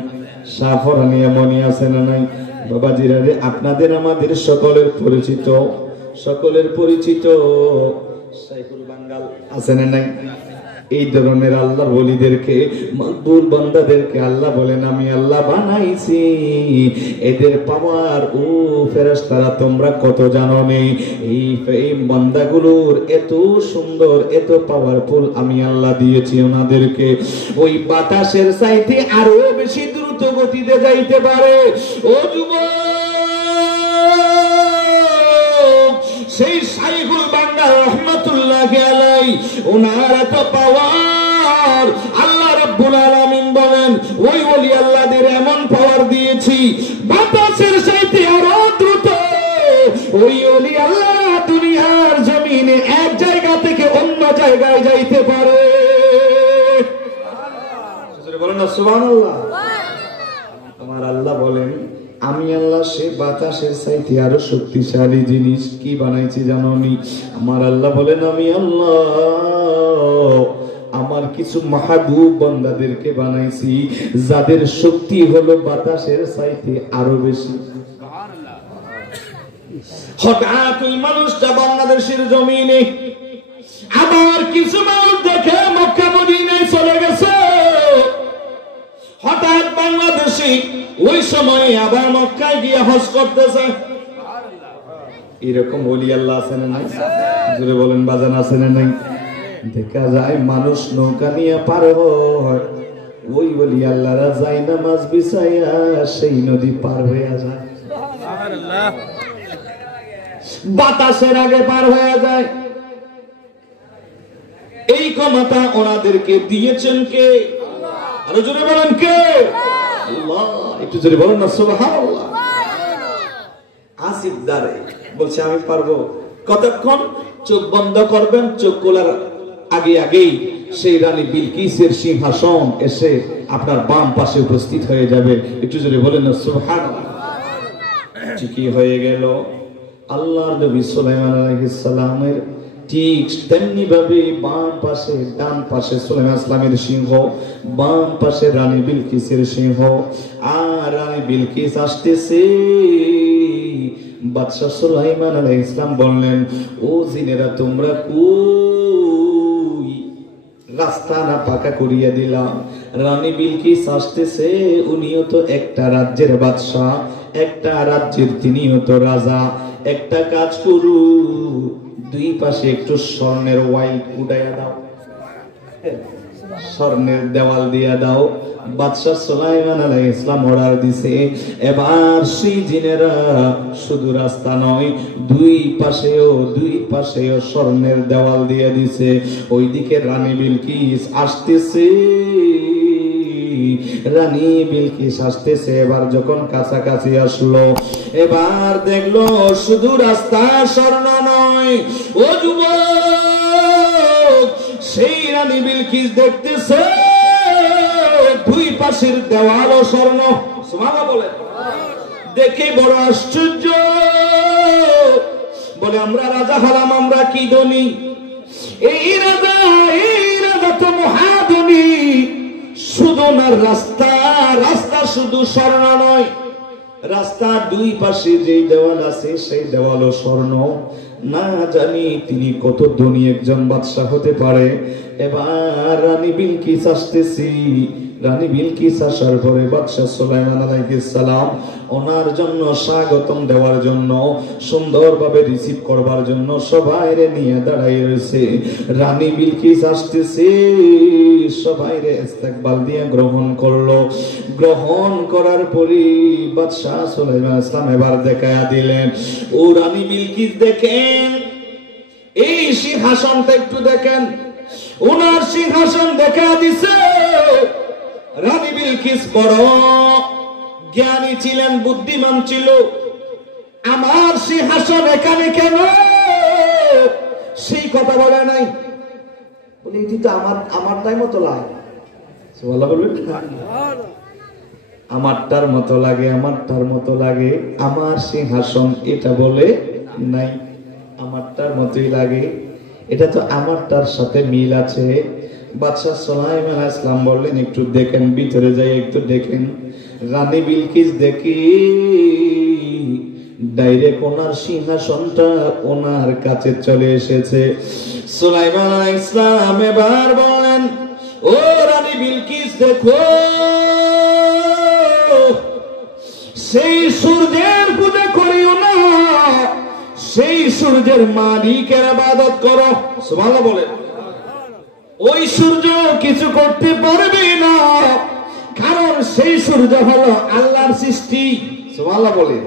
শাহফরানি ইয়ামানি আছে না নাই? বাবাজিরা রে আপনাদের আমাদের সকলের পরিচিত সাইকুল বাঙ্গাল আছে না নাই? এই ধরনের আল্লাহর ওলিদেরকে মকবুল বান্দাদেরকে আল্লাহ বলেন আমি আল্লাহ বানাইছি। এদের পাওয়ার ও ফেরেশতারা তোমরা কত জানো নেই? এই বান্দাগুলোর এত সুন্দর এত পাওয়ারফুল আমি আল্লাহ দিয়েছি ওনাদেরকে। ওই বাতাসের চাইতে আরো বেশি দ্রুত গতিতে যাইতে পারে। ও যুবক সেই সাইকুল বাঙ্গাল রহমাতুল্লাহি আলাইহি ওনার এত পাওয়ার আল্লাহ রাব্বুল আলামিন বলেন ওই ওলি আল্লাহদের এমন পাওয়ার দিয়েছি বাতাসের চাইতে আরো দ্রুত ওই ওলি আল্লাহ দুনিয়ার জমিনে এক জায়গা থেকে অন্য জায়গায় যাইতে পারে। বলেন না সুবহানাল্লাহ। আমার আল্লাহ বলেন আমি আল্লাহ সে বাতাসের চাইতে আরো শক্তিশালী জিনিস কি বানাইছি জানোনি? আমার আল্লাহ বলেন আমি আল্লাহ আমার কিছু মাহবুব বান্দাদেরকে বানাইছি যাদের শক্তি হলো বাতাসের চাইতে আরো বেশি। হঠাৎ ওই মানুষটা বাংলাদেশের জমিনে আবার কিছু মানুষ দেখে মক্কা মদিনায় চলে গেছে। হঠাৎ বাংলাদেশে ওই সময় আবার মক্কায় গিয়ে হজ করতেছে। এরকম ওলি আল্লাহ আছে না নাই? জোরে বলেন বাজান আছে না নাই? দেখা যায় মানুষ নৌকা নিয়ে পার হয়, ওই ওলি আল্লাহরা যায় নামাজ বিছাইয়া সেই নদী পার হয়ে যায়। বাতাসের আগে পার হয়ে যায়। এই ক্ষমতা ওনাদেরকে দিয়েছেন কে? আরো জোরে বলেন কে? আল্লাহ। একটু জোরে বলেন না সুবহানাল্লাহ। আসিফ দারে বলছে আমি পারবো। কতক্ষণ? চোখ বন্ধ করবেন, চোখ খোলার আগেই সেই রানী বিলকিসের সিংহাসন এসে আপনার বাম পাশে উপস্থিত হয়ে যাবে। একটু জোরে বলেন না সুবহানাল্লাহ। ঠিকই হয়ে গেল। আল্লাহর নবী সুলাইমান আলাইহিস সালামের ঠিক তেমনি ভাবে বাম পাশে ডান পাশে সুলাইমান ইসলামের সিংহ, বাম পাশে রানী বিলকিসের সিংহ। আর রানী বিলকিস আসতেছে। বাদশা সুলাইমান আলাইহিস সালাম বললেন ও জিনেরা তোমরা কই? রাস্তা না পাকা করিয়া দিলাম। রানী বিলকিস আসতেছে। উনিও তো একটা রাজ্যের বাদশা, একটা রাজ্যের তিনিও তো রাজা। একটা কাজ করু, দুই পাশে একটু স্বর্ণের ওয়াইল উড়াইয়া দাও, স্বর্ণের দেওয়াল দিয়া দাও। বাদশা সুলাইমান আলাইহিস সালাম অর্ডার দিছে। এবার সেই জিনেরা শুধু রাস্তা নয় দুই পাশেও স্বর্ণের দেওয়াল দিয়ে দিছে। ওইদিকে রানী বিলকিস আসতেছে। রানী বিলকিস আসতেছে। এবার যখন কাছাকাছি আসলো, এবার দেখলো শুধু রাস্তা স্বর্ণ নয়। ও যুবক, সেই রানী বিলকিস দেখতেছে দুই পাশের দেওয়ালও স্বর্ণ। সুবহানাল্লাহ বলে। দেখে বড় আশ্চর্য। বলে আমরা রাজা হলাম, আমরা কি ধনী। এই রাজা তো মহাধনী। শুধু না রাস্তা শুধু স্বর্ণ নয়, রাস্তার দুই পাশে যেই দেওয়াল আছে সেই দেওয়ালও স্বর্ণ। না জানি তিনি কত ধনী একজন বাদশা হতে পারে। এবার রানী বিলকিস আসতেছি। রানী বিলকিস আসার পরে বাদশা সুলাইমান আলাইহিস সালাম ওনার জন্য স্বাগতম দেওয়ার জন্য, সুন্দরভাবে রিসিভ করবার জন্য সবাইরে নিয়ে দাঁড়াই রয়েছে। রানী বিলকিস আসতেছে, সবাইরে ইস্তেকবাল দিয়ে গ্রহণ করলো। গ্রহণ করার পরে বাদশা সুলাইমান ইসলাম এবার দেখায়া দিলেন। ও রানী বিলকিস দেখেন, এই সিংহাসনটা একটু দেখেন। ওনার সিংহাসন দেখা দিছে। রানী বিলকিস বড় জ্ঞানী ছিলেন, বুদ্ধিমান ছিল। আমার সিংহাসন এখানে কেন, সেই কথা বলে নাই। বলে এটি তো আমারটাই মতো লাগে। আমারটার মতো লাগে, আমারটার মতো লাগে। আমার সিংহাসন এটা বলে নাই, আমারটার মতোই লাগে। এটা তো আমারটার সাথে মিল আছে। বাদশা সুলাইমান আলাইহিস সালাম বললেন একটু দেখেন, ভিতরে যাই একটু দেখেন। রানী বিলকিস দেখি ডাইরেক্ট ওনার সিংহাসনটা ওনার কাছে চলে এসেছে। সুলাইমান আলাইহিস সালাম এবার বলেন, ও রানী বিলকিস দেখো, সেই সূর্যের পূজা করিও না, সেই সূর্যের মালিকের ইবাদত করো। সুবহানাল্লাহ বলেন। ওই সূর্য কিছু করতে পারবে না, কারণ সেই সূর্য হলো আল্লাহর সৃষ্টি। সুবহানাল্লাহ বলেন।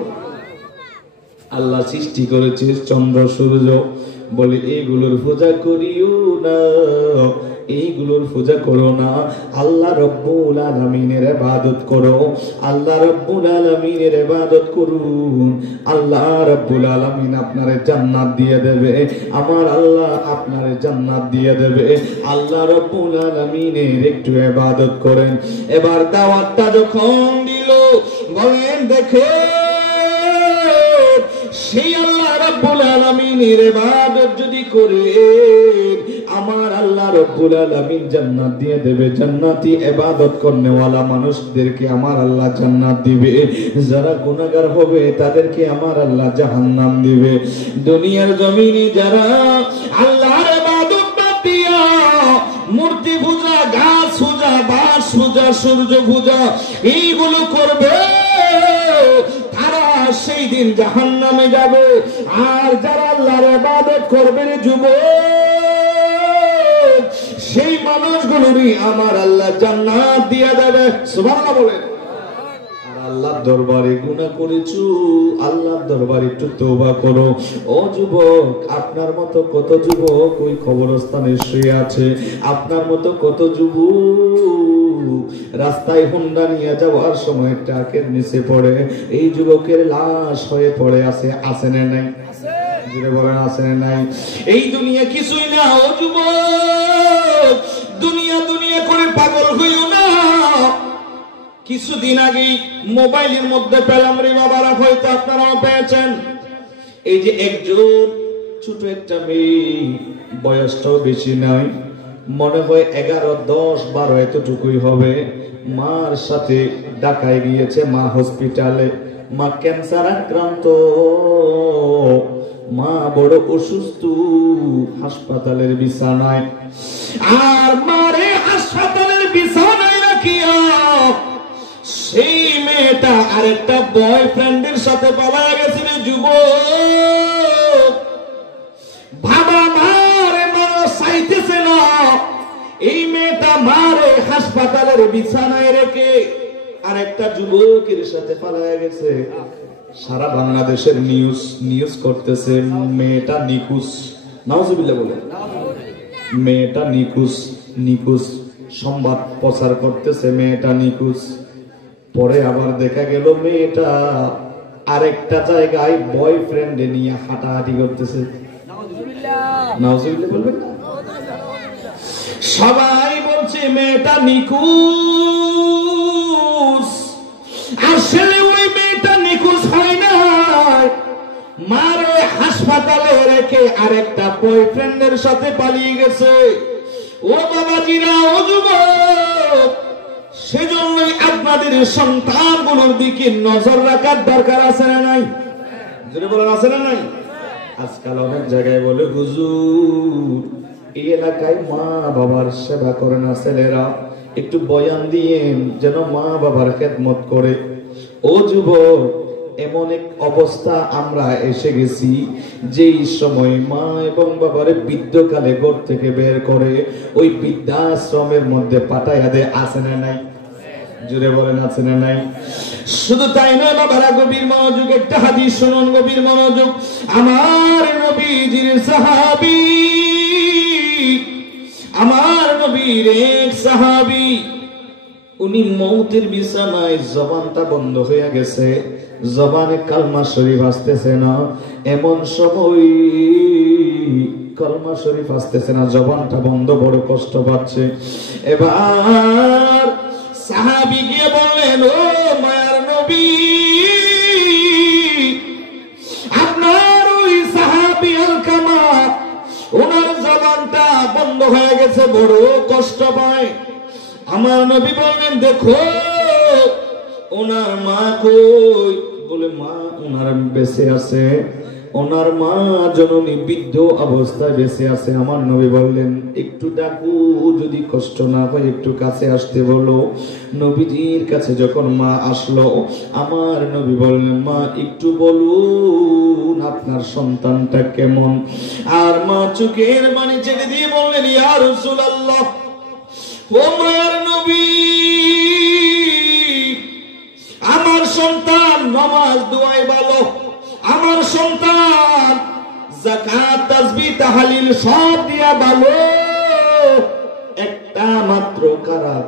আল্লাহ সৃষ্টি করেছে চন্দ্র সূর্য, বলে এইগুলোর পূজা করিও না, এইগুলোর পূজা করো না। আল্লাহ রব্বুল আলামিনের ইবাদত করো, আল্লাহ রব্বুল আলামিনের ইবাদত করুন। আল্লাহ রব্বুল আলামিন আপনারে জান্নাত দিয়ে দেবে, আমার আল্লাহ আপনারে জান্নাত দিয়ে দেবে। আল্লাহ রব্বুল আলামিনের একটু ইবাদত করেন। এবার দাওয়াতটা যখন দিল, বলেন দেখে সেই আল্লাহ রাব্বুল আলামিনের ইবাদত যদি করে, আমার আল্লাহ রাব্বুল আলামিন জান্নাত দিয়ে দেবে। জান্নাতি ইবাদত করনেওয়ালা মানুষদেরকে আমার আল্লাহ জান্নাত দিবে, যারা গুনাহগার হবে তাদেরকে আমার আল্লাহ জাহান্নাম দিবে। দুনিয়ার জমিনে যারা আল্লাহর ইবাদত বাদ দিয়া মূর্তি পূজা, গাছ পূজা, বাঁশ পূজা, সূর্য পূজা এইগুলো করবে, তারা সেই দিন জাহান্নামে যাবে। আর যারা আল্লাহর ইবাদত করবে যুবক, সেই মানুষগুলোরই আমার আল্লাহ জান্নাত দিয়ে দেবে। সুবহানাল্লাহ বলেন। আর আল্লাহর দরবারে গুনাহ করেছো, আল্লাহর দরবারে একটু তওবা করো। ও যুবক, আপনার মতো কত যুবক ওই কবরস্থানে শুয়ে আছে, আপনার মতো কত যুবক রাস্তায় হুন্ডা নিয়ে যাওয়ার সময় ট্রাকের নিচে পড়ে, এই যুবকের লাশ হয়ে পড়ে আছে। আছে না নাই? আছে না নাই? এই দুনিয়া কিছুই না। ও যুবক, দুনিয়া দুনিয়া করে পাগল হইও না। কিছুদিন আগেই মোবাইলের মধ্যে পেলাম রে বাবারা, হয়তো আপনারাও পেয়েছেন, এই যে একজন ছোট একটা মেয়ে, বয়সটাও বেশি নয়, মনে হয় 11, 10, 12 এতটুকুই হবে, মার সাথে ঢাকায় গিয়েছে। মা হসপিটালে, মা ক্যান্সার আক্রান্ত, মা বড় অসুস্থ, হাসপাতালের বিছানায়। আর মারে হাসপাতালের বিছানায় রাখিয়া সেই মেয়েটা আরেকটা বয়ফ্রেন্ডের সাথে পালায়া গেছে। যুবক, বাবা মারে মানুষ চাইতেছে না, এই মেয়েটা মারে হাসপাতালের বিছানায় রেখে আরেকটা যুবকের সাথে পালায়া গেছে। সারা বাংলাদেশের নিউজ করতেছে মেয়েটা নিখোঁজ। নাউজুবিল্লাহ বলে, মেয়েটা নিখোঁজ সংবাদ প্রচার করতেছে মেয়েটা নিখোঁজ। পরে আবার দেখা গেল মেয়েটা আরেকটা জায়গায় বয়ফ্রেন্ড নিয়ে হাঁটাহাঁটি করতেছে। নাউজুবিল্লাহ বলবেন না? সবাই বলছে মেয়েটা নিখোঁজ, আসলে ওই মেয়েটা নিখোঁজ হয় না, মারে হাসপাতালে রেখে আরেকটা বয়ফ্রেন্ডের সাথে পালিয়ে গেছে। ও বাবাজিরা, ও যুবক, সেজন্যই আপনাদের সন্তানগুলোর দিকে নজর রাখার দরকার আছে না নাই? যদি বলেন আছে না নাই? আজকাল অনেক জায়গায় বলে হুজুর এই এলাকায় মা বাবার সেবা করে না ছেলেরা, একটু বয়ান দিয়েন যেন মা বাবার খেদমত করে। ও যুবক, এমন এক অবস্থা আমরা এসে গেছি যেই সময় মা এবং বাবারে বৃদ্ধকালে ঘর থেকে বের করে ওই বৃদ্ধাশ্রমের মধ্যে পাঠাইয়া দেয়। আছে না নাই? জুড়ে বলেন আছে না নাই? শুধু তাই নয় বাবারা, গভীর মনোযোগ, একটা হাদিস শুনুন, গভীর মনোযোগ। আমার নবীজির সাহাবী, আমার নবীর এক সাহাবী, উনি মৌতের বিছানায়, জবানটা বন্ধ হয়ে গেছে, জবানে কালমা শরীফ আসতেছে না। এমন সময় কালমা শরীফ আসতেছে না, জবানটা বন্ধ, বড় কষ্ট পাচ্ছে। এবার সাহাবী গিয়ে বললেন, ও মায়ার নবী, আপনার ওই সাহাবী আলকামা, ওনার জবানটা বন্ধ হয়ে গেছে, বড় কষ্ট পায়। আমার নবী বললেন, দেখো ওনার মা কই? বলে মা ওনার বেঁচে আছে, ওনার মা জননী বৃদ্ধ অবস্থায় বেঁচে আছে। আমার নবী বললেন, একটু ডাকু, যদি কষ্ট না হয় একটু কাছে আসতে বলো। নবীজির কাছে যখন মা আসলো, আমার নবী বললেন, মা একটু বলুন আপনার সন্তানটা কেমন? আর মা চোখের পানি ছেড়ে দিয়ে বললেন, ইয়া রাসূলুল্লাহ, ও মায়ার নবী, আমার সন্তান নামাজ দুয়ায় ভালো, আমার সন্তান যাকাত তাসবিহ তাহলিল সব দিয়া ভালো, একটা মাত্র কারাত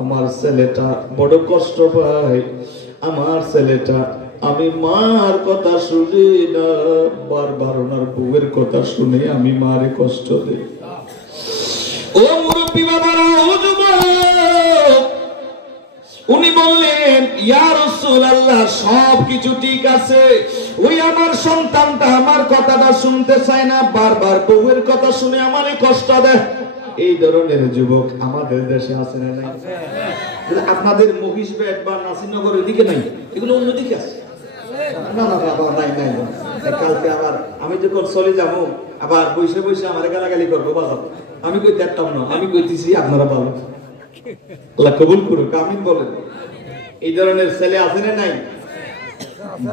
আমার ছেলেটা বড় কষ্ট পায়। আমার ছেলেটা, আমি মার কথা শুনি না, বারবার ওনার বউয়ের কথা শুনে আমি মারে কষ্ট দিই। ও মুরব্বী বাবারা, ও যুবক, উনি বললেন, ইয়া রাসূলুল্লাহ, সবকিছু ঠিক আছে, ওই আমার সন্তানটা আমার কথাটা শুনতে চায় না, বারবার বউয়ের কথা শুনে আমারে কষ্ট দেয়। এই ধরনের যুবক আমাদের দেশে আছে না নাই? আপনাদের মহিষবেট বা নাসিরনগরের দিকে নাই, এগুলো অন্যদিকে আছে। না না বাবা, নাই নাই। কালকে আবার আমি যখন চলে যাবো, আবার বসে বসে আমার গালাগালি করবো, বাবা আমি কই দেখতাম না, আমি কইতেছি আপনারা ভালো। আল্লাহ কবুল করুক, আমিন বলেন। এই ধরনের ছেলে আছে না নাই?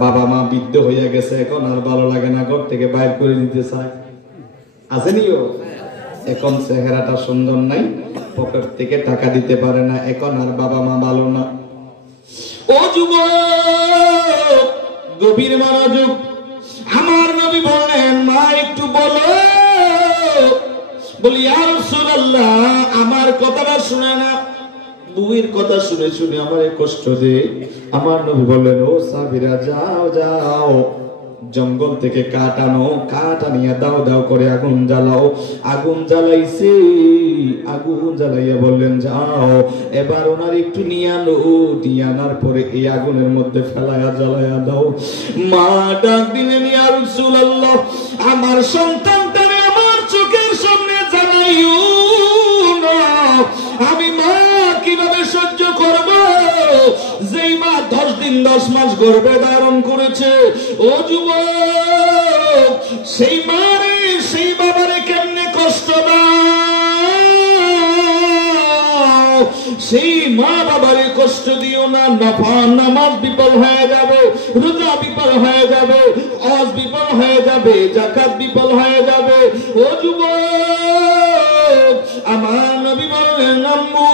বাবা মা বৃদ্ধ হইয়া গেছে, এখন আর ভালো লাগে না, ঘর থেকে বাইর করে দিতে চায়। আসেনিও? এখন চেহারাটা সুন্দর নাই, পকেট থেকে টাকা দিতে পারে না, এখন আর বাবা মা ভালো না। ও যুবক, গভীর মনোযোগ। আমার নবী বললেন, মা একটু বলো। বলি, ইয়া রাসূলুল্লাহ, আমার কথাটা শুনে না, বউয়ের কথা শুনে শুনে আমার কষ্ট দে। আমার নবী বললেন, ও সাহাবীরা, যাও যাও, জঙ্গল থেকে কাঠ আনো, কাঠ আনিয়া দাও দাও করে আগুন জ্বালাও। আগুন জ্বালাইছে, আগুন জ্বালাইয়া বললেন, যাও এবার ওনার একটু নিয়ে আনো, নিয়ে আনার পরে এই আগুনের মধ্যে ফেলাইয়া জ্বালাইয়া দাও। মা ডাক দিলেন, ইয়া রাসূলুল্লাহ, আমার সন্তানটারে আমার চোখের সামনে জ্বালাইও না, আমি মা কিভাবে সহ্য করব, যেই মা 10 দিন 10 মাস গর্ভে ধারণ করেছে। ও যুবক, সেই মারে সেই বাবারে কেমনে কষ্ট দাও, সেই মা বাবারে কষ্ট দিও না। নফল নামাজ বিফল হয়ে যাবে, রোজা বিফল হয়ে যাবে, হজ বিফল হয়ে যাবে, যাকাত বিফল হয়ে যাবে। ও যুবক, আমার নবী বললেন, আম্মু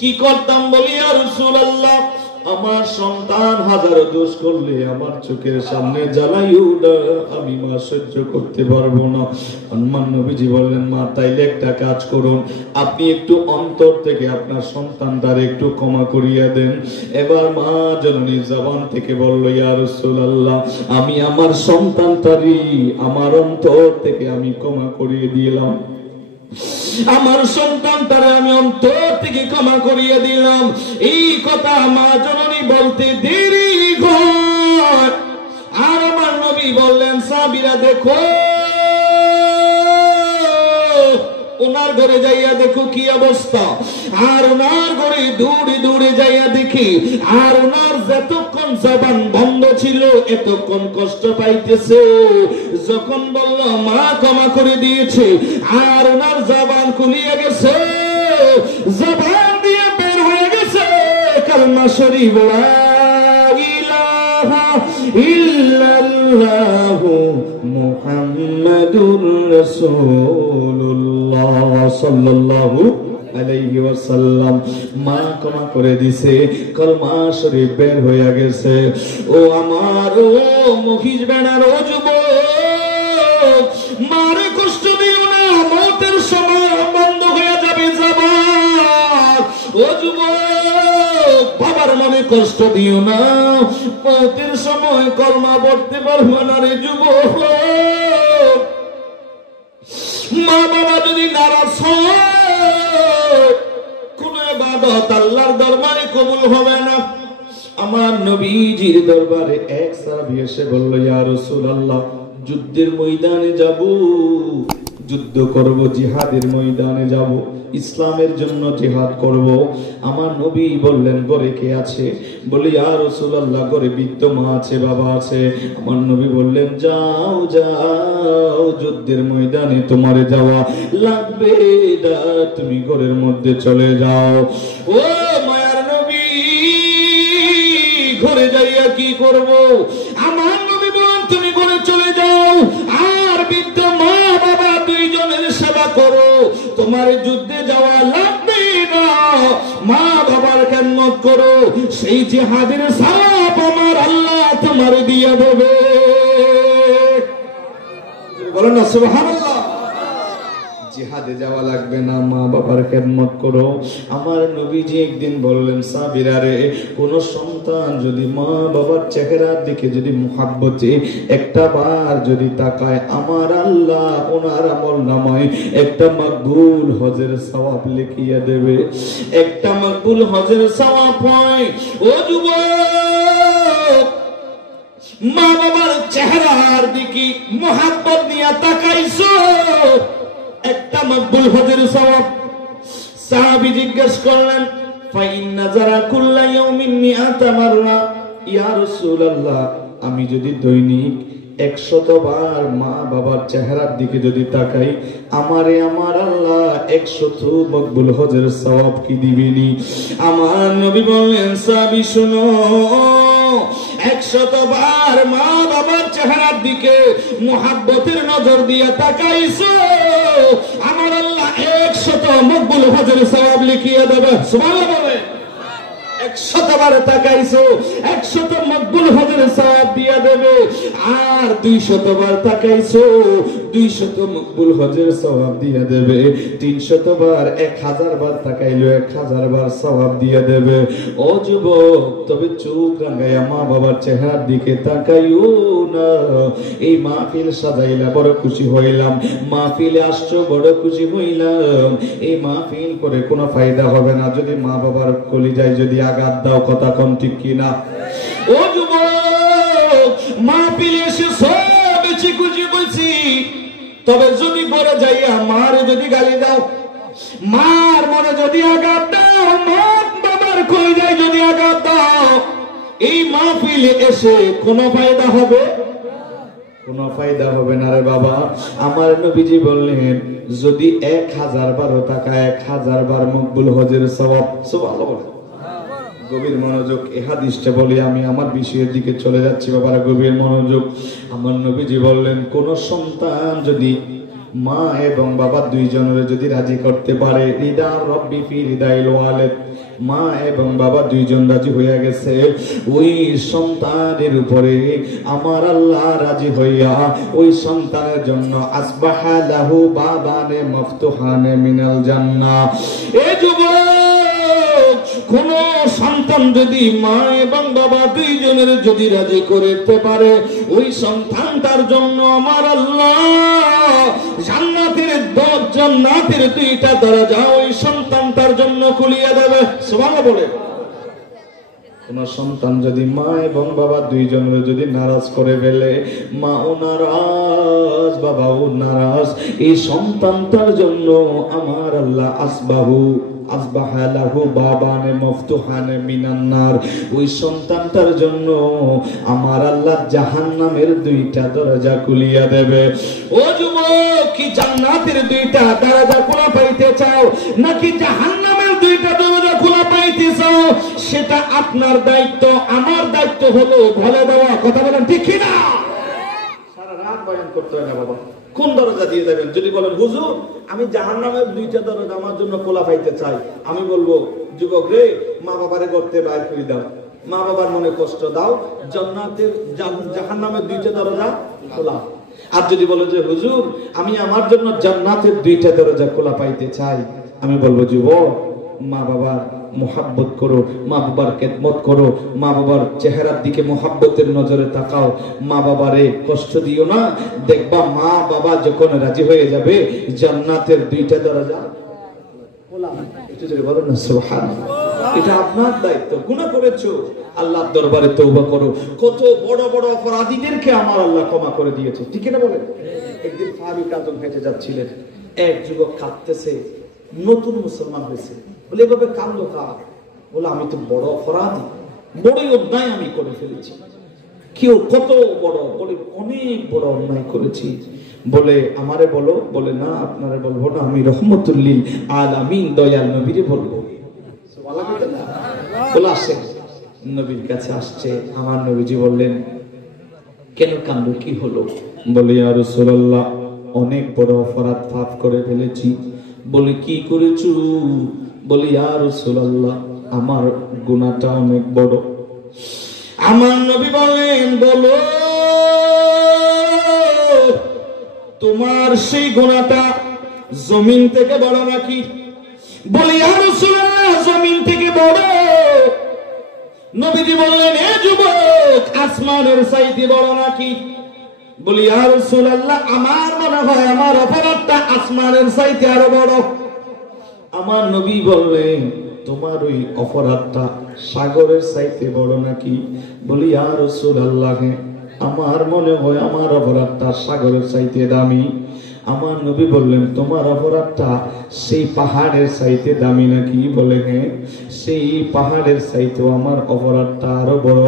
কি করতাম? বলি, ইয়া রাসূলুল্লাহ, আমার সন্তান হাজারো দোষ করলে আমার চোখের সামনে জ্বালাইও না, আমি মা সহ্য করতে পারবো না। আমার নবীজি বললেন, মা তাইলে একটা কাজ করুন, আপনি একটু অন্তর থেকে আপনার সন্তানটার একটু ক্ষমা করিয়ে দেন। এবার মা জননী জবান থেকে বলল, ইয়া রাসূলুল্লাহ, আমি আমার সন্তানটারই আমার অন্তর থেকে আমি ক্ষমা করিয়ে দিলাম, আমার সন্তানটারে আমি অন্তর থেকে ক্ষমা করিয়ে দিলাম। এই কথা মা জননী বলতে দেরি হয়, আর আমার নবী বললেন, সাহাবীরা দেখো, ওনার ওনার ঘরে যাইয়া দেখো কি অবস্থা, আর ওনার ঘরে দৌড়ে দৌড়ে যাইয়া দেখি আর ওনার যতক্ষণ জবান বন্ধ ছিল এতক্ষণ কষ্ট পাইতেছে। যখন বলল মা ক্ষমা করে দিয়েছে আর ওনার জবান খুলিয়ে গেছে, জবান দিয়ে বের হয়ে গেছে কালমা শরীফ লা ইলাহা ইল্লাল্লাহু মুহাম্মাদুর রাসূলুল্লাহ সাল্লাল্লাহু আলাইহি ওয়াসাল্লাম। মা ক্ষমা করে দিছে, কলমা শরীফ বের হয়ে গেছে। ও আমার ও মহিষ বেড়ার ও যুবক, মারে কষ্ট দিও না, মওতের সময় বন্ধ হয়ে যাবে জবান। ও যুবক, বাবার মনে কষ্ট দিও না, মওতের সময় কলমা পড়তে পারবে না রে যুবক। মা বাবা যদি নারাজ হয় কোন ইবাদত আল্লাহর দরবারে কবুল হবে না। আমার নবীজির দরবারে এক সাহাবী এসে বলল, ইয়া রাসূলুল্লাহ, যুদ্ধের ময়দানে যাব, যুদ্ধ করব, জিহাদের ময়দানে যাব, ইসলামের জন্য জিহাদ করব। আমার নবী বললেন, ঘরে কে আছে? বলে, ইয়া রাসূলুল্লাহ, ঘরে বৃদ্ধ মা আছে, বাবা আছে। আমার নবী বললেন, যাও যাও, যুদ্ধের ময়দানে তোমারে যাওয়া লাগবে না, তুমি ঘরের মধ্যে চলে যাও। ও মায়ার নবী, ঘরে যাইয়া কি করব? আমার নবী বলেন, তুমি ঘরে চলে যাও আর বৃদ্ধ মা বাবা দুইজনের সেবা করো, তোমার যুদ্ধে যাওয়া লাগবে না, মা বাবার খেদমত করো, সেই জিহাদের সওয়াব আমার আল্লাহ তোমার দিয়ে দেবে। বলেন না সুবহানাল্লাহ। জিহাদে যাওয়া লাগবে না, মা বাবার খেদমত করো। আমার নবীজি একদিন বললেন, সাহাবীরা রে, কোন সন্তান যদি মা বাবার চেহারার দিকে যদি মুহাব্বতে একটা বার যদি তাকায়, আমার আল্লাহ ওনার আমলনামায় একটা মকবুল হজের সওয়াব লিখিয়ে দেবে। একটা মকবুল হজের সওয়াব হয়। ও যুবক, মা বাবার চেহারার দিকে মুহাব্বত নিয়ে তাকাইছো, একটা মকবুল হজের সওয়াব। সাহাবী জিজ্ঞেস করলেন, ফাইন নাযারা কুল্লা ইয়াউমিন মিআতা মাররা, ইয়া রাসূলুল্লাহ, আমি যদি দৈনিক 100 বার মা বাবার চেহারার দিকে যদি তাকাই, আমারে আমার আল্লাহ 100 মকবুল হজের সওয়াব কি দিবেনি? আমার নবী বললেন, সাহাবী শুনো, 100 বার মা বাবার চেহারার দিকে মুহাব্বতের নজর দিয়ে তাকাইছো, আমার আল্লাহ 100 মকবুল হজের সওয়াব লিখিয়ে দেবে। সুবহানাল্লাহ। 100 বার তাকাইছো, 100 মকবুল হজের সওয়াব দিয়ে দেবে। আর 200 বার তাকাইছো, 200 মকবুল হজের সওয়াব দিয়ে দেবে। 300 বার, 1000 বার তাকাইলো, 1000 বার সওয়াব দিয়ে দেবে। ও যুবক, তবে চোখ রাঙাইয়া মা বাবার চেহারার দিকে তাকাইও না। এই মাহফিল সাজাইলা, বড় খুশি হইলাম, মাহফিলে আসছো, বড় খুশি হইলাম। এই মাহফিল করে কোনো ফায়দা হবে না যদি মা বাবার কলিজায় যদি আঘাত দাও। কথা কোন ঠিক কিনা? ও যুবক, মাহফিলে এসে সব খুশি বলছি, তবে যদি ঘরে যাইয়া মার যদি গালি দাও, মার মনে যদি আঘাত দাও, মা বাবার কলিজায় যদি আঘাত দাও, এই মাহফিলে এসে কোনো ফায়দা হবে? কোনো ফায়দা হবে না রে বাবা। আমার নবীজি বললেন, যদি 1000 বার টাকা 1000 বার মকবুল হজের সওয়াব। সুবহানাল্লাহ। গভীর মনোযোগ, এই হাদিসটা বলি, আমি আমার বিষয়ের দিকে চলে যাচ্ছি বাবারা, গভীর মনোযোগ। আমার নবীজি বললেন, কোন সন্তান যদি মা এবং বাবা দুইজনের যদি রাজি করতে পারে, রিদা রব্বি ফি রিদাইল ওয়ালিদ, মা এবং বাবা দুইজন রাজি হয়ে গেছে, ওই সন্তানের উপরে আমার আল্লাহ রাজি হইয়া ওই সন্তানের জন্য আসবাহা লাহু বাবানে মাফতুহানে মিনাল জান্নাহ। এ যুবক, কোন সন্তান যদি মা এবং বাবা দুইজনের যদি রাজি করতে পারে, ওই সন্তানটার জন্য আমার আল্লাহ জান্নাতের 2টা দরজা ওই সন্তানটার জন্য খুলিয়ে দেবে। সুবহানাল্লাহ বলে। কোন সন্তান যদি মা এবং বাবা দুইজনের যদি নারাজ করে ফেলে, মা ও নারাজ বাবা ও নারাজ, এই সন্তানটার জন্য আমার আল্লাহ আসবাহু বাবানে মফতুহানে মিনান নার, ওই সন্তানটার জন্য আমার আল্লাহ জাহান্নামের দুইটা দরজা খুলিয়া দেবে। ও যুবক, কি জান্নাতের দুইটা দরজা খোলা পাইতে চাও নাকি জাহান্নামের দুইটা দরজা খোলা পাইতে চাও? সেটা আপনার দায়িত্ব, আমার দায়িত্ব হলো বলে দেওয়া। কথা বলেন ঠিক কি না? সারা রাত বয়ান করতে হয় না বাবা, কোন দরজা দিয়ে দেবেন? যদি বলেন হুজুর আমি জাহান্নামের দুইটা দরজা আমার জন্য খোলা পাইতে চাই, আমি বলবো যুবক রে, মা বাবারে করতে বাইর করে দাও, মা বাবার মনে কষ্ট দাও, জান্নাতের জাহান্নামের দুইটা দরজা খোলা। আর যদি বলো যে হুজুর আমি আমার জন্য জান্নাতের দুইটা দরজা খোলা পাইতে চাই, আমি বলবো যুবক মা বাবার মোহাব্বত করো, মা বাবার খেদমত করো, মা বাবার চেহারার দিকে মোহাব্বতের নজরে তাকাও, মা বাবারে কষ্ট দিও না। দেখবা মা বাবা যখন রাজি হয়ে যাবে জান্নাতের দুইটা দরজা খোলা। একটু জোরে বলো না সুবহানাল্লাহ। এটা আপনার দায়িত্ব। গুনাহ করেছো, আল্লাহর দরবারে তওবা করো। কত বড় বড় অপরাধীদেরকে আমার আল্লাহ ক্ষমা করে দিয়েছে, ঠিক না বলেন? একদিন ফারুক আজম হেঁটে যাচ্ছিলেন, এক যুবক কাঁদতেছে, নতুন মুসলমান হয়েছে, বলে এভাবে কাঁদলো কার? বলে আমি তো বড় অপরাধী, বড়ই অন্যায় আমি করে ফেলেছি। কেউ কত বড়? বলে অনেক বড় অন্যায় করেছি। বলে আমারে বলো? বলে না আপনারে বলবো না, আমি রহমতুল্লিল আলামিন দয়াল নবীরে বলবো। বলে আসে, নবীর কাছে আসছে। আমার নবীজি বললেন কেন কান্দো, কি হলো? বলে ইয়া রাসূলুল্লাহ অনেক বড় অপরাধ পাপ করে ফেলেছি। বলে কি করেছো? বলে ইয়া রাসূলুল্লাহ আমার গুনাহটা অনেক বড়। আমার নবী বলেন বলো তোমার সেই গুনাহটা জমিন থেকে বড় নাকি? বলে ইয়া রাসূলুল্লাহ জমিন থেকে বড়। নবীজি বললেন এ যুবক আসমানের চাইতে বড় নাকি? বলি ইয়া রাসূলুল্লাহ আমার মনে হয় আমার অপরাধটা আসমানের চাইতে আরো বড়। আমার নবী বললেন তোমার ওই অপরাধটা সাগরের চাইতে বড় নাকি? বলি ইয়া রাসূলুল্লাহ আমার মনে হয় আমার অপরাধটা সাগরের চাইতে দামি। আমার নবী বললেন তোমার অপরাধটা সেই পাহাড়ের চাইতে দামি নাকি? বলে হ্যাঁ, সেই পাহাড়ের চাইতেও আমার অপরাধটা আরো বড়।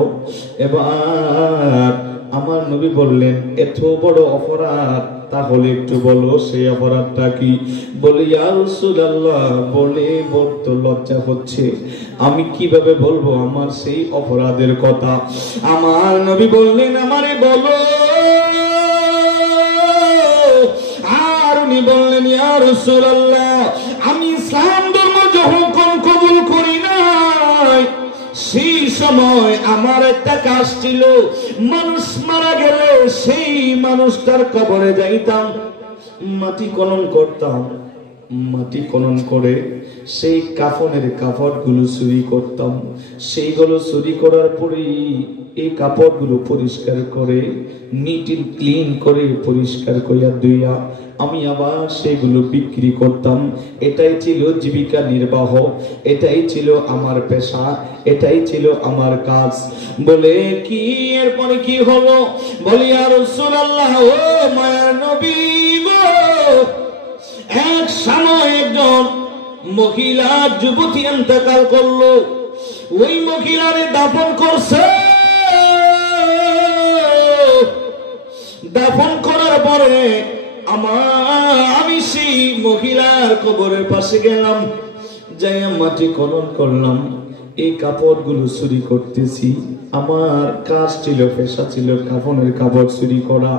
এবার আমার নবী বললেন এত বড় অপরাধ তাহলে একটু বলো সেই অপরাধটা কি? বলে ইয়া রাসূলুল্লাহ বলে বলতে লজ্জা হচ্ছে, আমি কিভাবে বলবো আমার সেই অপরাধের কথা। আমার নবী বললেন আমারে বলো। আর উনি বললেন ইয়া রাসূলুল্লাহ আমি ইসলাম ধর্ম যখন কবুল করি নাই সেই সময় আমার একটা কাজ ছিল, মানুষ মারা গেলে সেই মানুষটার কবরে যাইতাম, মাটি খনন করতাম, মাটি খনন করে সেই কাফনের কাপড়গুলো চুরি করতাম। সেইগুলো চুরি করার পরেই এই কাপড়গুলো পরিষ্কার করে নিট এন্ড ক্লিন করে পরিষ্কার করিয়া ধুইয়া আমি আবার সেগুলো বিক্রি করতাম। এটাই ছিল জীবিকা নির্বাহ, এটাই ছিল আমার পেশা, এটাই ছিল আমার কাজ। বলে কি এরপরে কি হলো? বলি ইয়া রাসূলুল্লাহ ও মায়ার নবী গো, এক সময় একজন মহিলা যুবতী ইন্তেকাল করলো, ওই মহিলারে দাফন করছে। দাফন করার পরে আমি সেই মহিলার কবরের পাশে গেলাম, যাইয়া মাটি খনন করলাম, এই কাপড়গুলো চুরি করতেছি। আমার কাজ ছিল, পেশা ছিল কাফনের কাপড় চুরি করা।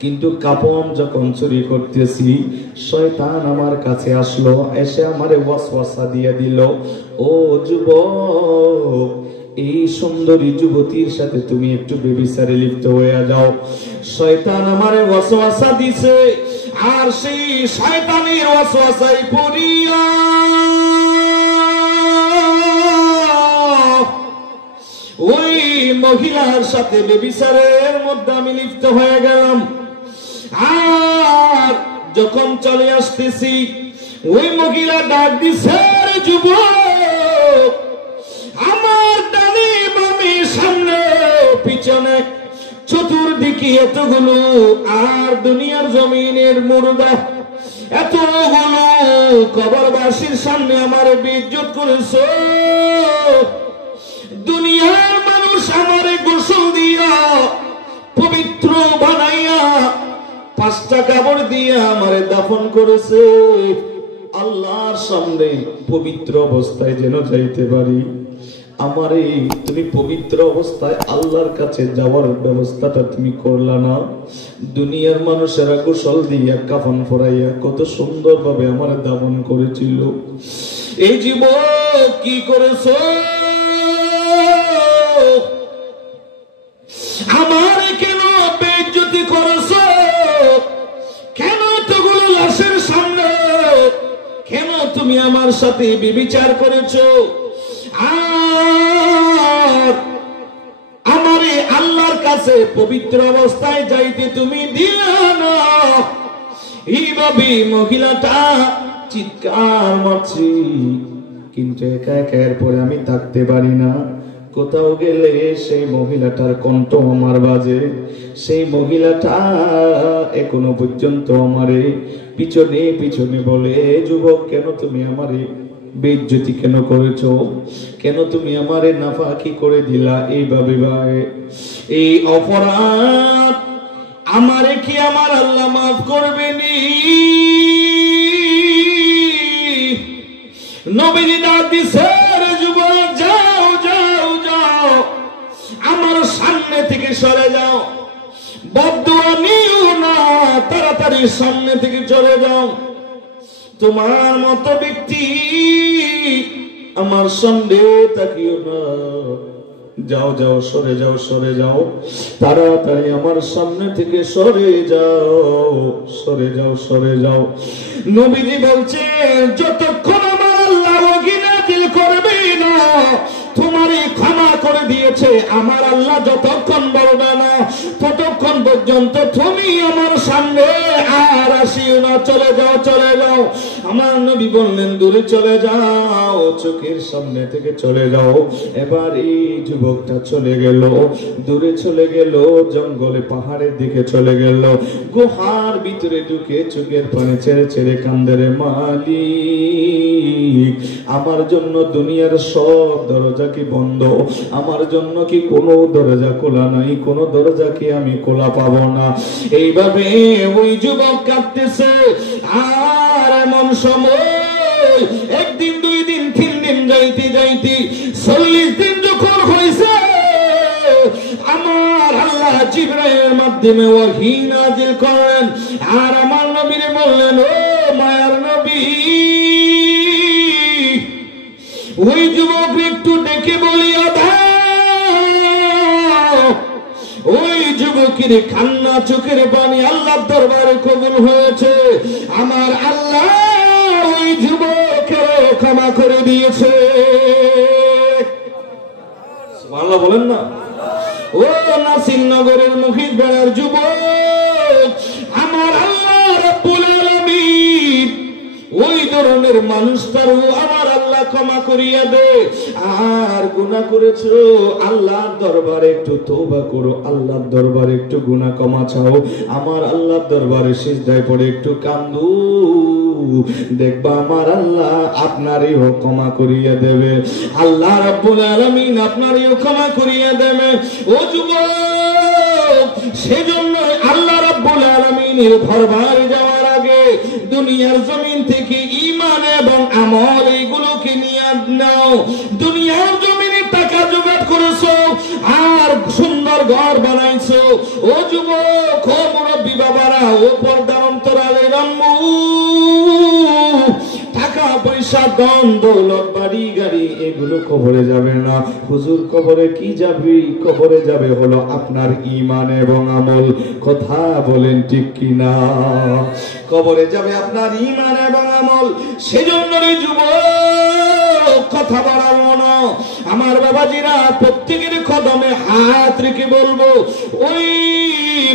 কিন্তু কাপন যখন চুরি করতেছি শয়তান আমার কাছে আসলো, এসে আমারে ওয়াসওয়াসা দিয়ে দিল, ও যুবক এই সুন্দরী যুবতীর সাথে তুমি একটু ব্যভিচারে লিপ্ত হয়ে যাও। শয়তান আমারে ওয়াসওয়াসা দিছে, আর সেই শয়তানের ওয়াসওয়াসায় পড়িয়া ওই মহিলার সাথে ব্যভিচারের মধ্যে আমি লিপ্ত হয়ে গেলাম। আর যখন চলে আসতেছি ওই মহিলা ডাক দিছে, যুবক আমার ডানে সামনে পিছনে চতুর্দিকে এতগুলো, আর দুনিয়ার জমিনের মুর্দা এতগুলো কবরবাসীর সামনে আমার বেইজ্জত করেছো। দুনিয়ার মানুষ আমারে গোসল দিয়া পবিত্র বানাইয়া 5টা কাপড় দিয়া আমারে দাফন করেছে। আল্লাহর সামনে পবিত্র অবস্থায় যেন যাইতে পারি, আমারে তুমি পবিত্র অবস্থায় আল্লাহর কাছে যাওয়ার ব্যবস্থাটা তুমি করলা না। দুনিয়ার মানুষেরা গোসল দিয়া কাফন পরাইয়া কত সুন্দর ভাবে আমার দাফন করেছিল। এই যুবক কি করেছো? আমার কেন বেইজ্জতি করেছো? কেন এতগুলো লাশের সামনে কেন তুমি আমার সাথে বিবিচার করেছো? আর আমারে আল্লাহর কাছে পবিত্র অবস্থায় যাইতে তুমি দিলে না। এইভাবে মহিলাটা চিৎকার মারছি, কিন্তু একা একা এরপরে আমি থাকতে পারি না। কোথাও গেলে সেই মহিলাটার কণ্ঠ আমার বাজে। সেই মহিলাটা এখনো পর্যন্ত আমারে পিছনে পিছনে বলে, যুবক কেন তুমি আমারে বেইজ্জতি কেন করেছো? কেন তুমি আমারে নাফাকি করে দিলা এইভাবে? ভাই এই অপরাধ আমারে কি আমার আল্লাহ মাফ করবেনি? নবীজি ডাক দিছে, যুবক যাও যাও যাও, আমার সামনে থেকে সরে যাও, বদদুয়া নিও না, তাড়াতাড়ি সামনে থেকে চলে যাও। তোমার মতো ব্যক্তি আমার সামনে তাকিও না। যাও যাও, সরে যাও, সরে যাও, তাড়াতাড়ি আমার সামনে থেকে সরে যাও, সরে যাও, সরে যাও। নবীজি বলছে, যতক্ষণ আমার আল্লাহ ওহী নাযিল করবে না, তোমারে ক্ষমা করে দিয়েছে আমার আল্লাহ যতক্ষণ বলবে না, ততক্ষণ পর্যন্ত তুমি আমার সামনে আর আসিও না। চলে যাও, চলে যাও। আমার নবী বললেন, দূরে চলে যাও, চোখের সামনে থেকে চলে যাও। এবার এই যুবকটা চলে গেল, দূরে চলে গেল, জঙ্গলে পাহাড়ের দিকে চলে গেল। গুহার ভিতরে ঢুকে চোখের পানি ছেড়ে ছেড়ে কান্দে, রে মালিক, আমার জন্য দুনিয়ার সব দরজা কি বন্ধ? আমার জন্য কি কোনো দরজা খোলা নাই? কোন দরজা কি আমি খোলা পাবো না? এইভাবে ওই যুবক কাঁদতেছে। আর এমন সময় একদিন, 2 দিন, 3 দিন যাইতে যাইতে 40 দিন যখন হয়েছে, আমার আল্লাহ জিবরাইলের মাধ্যমে ওহী নাযিল করেন। আর আমার নবীরে বললেন, ও মায়ার নবী, ওই যুবক একটু ডেকে বলিয়া দাও, ওই যুবকের কান্না চোখের পানি আল্লাহর দরবারে কবুল হয়েছে। আমার আল্লাহ ওই যুবকের ক্ষমা করে দিয়েছে। সুবহানাল্লাহ বলেন না? ও নাসিরনগরের মুখিদ বেড়ার যুবক, আমার আল্লাহ রাব্বুল আলামিন ওই ধরনের মানুষটারও আমার আল্লাহ ক্ষমা করিয়া দে। আর গুনাহ করেছো, আল্লাহর দরবারে একটু তওবা করো, আল্লাহর দরবারে একটু গুনাহ ক্ষমা চাও, আমার আল্লাহর দরবারে সিজদায় পড়ে একটু কান্দু, দেখবা আমার আল্লাহ আপনারও ক্ষমা করিয়া দেবে। আল্লাহ রাব্বুল আলামিন আপনারও ক্ষমা করিয়া দেবে। ও যুবক, সেজন্য আল্লাহ রাব্বুল আলামিনের দরবারে যাওয়ার আগে দুনিয়ার জমিন থেকে ঈমান এবং আমল এইগুলোকে নিয়ে নাও। দুনিয়ার জমিনে টাকা জোগাড় করেছো আর সুন্দর ঘর বানাইছো। ও যুবক, ও মুরব্বী বাবারা, ও পর্দা অন্তরালের আম্মু, টাকা পয়সা, ধন দৌলত, বাড়ি গাড়ি এগুলো কবরে যাবে না। হুজুর, কবরে কি যাবে? কবরে যাবে হলো আপনার ঈমান এবং আমল। কথা বলেন ঠিক কিনা? কবরে যাবে আপনার ঈমান এবং আমল। সেজন্য রে যুবক, কথা বাড়াবো না। আমার বাবাজিরা, প্রত্যেকের কদমে হাত রেখে বলবো, ওই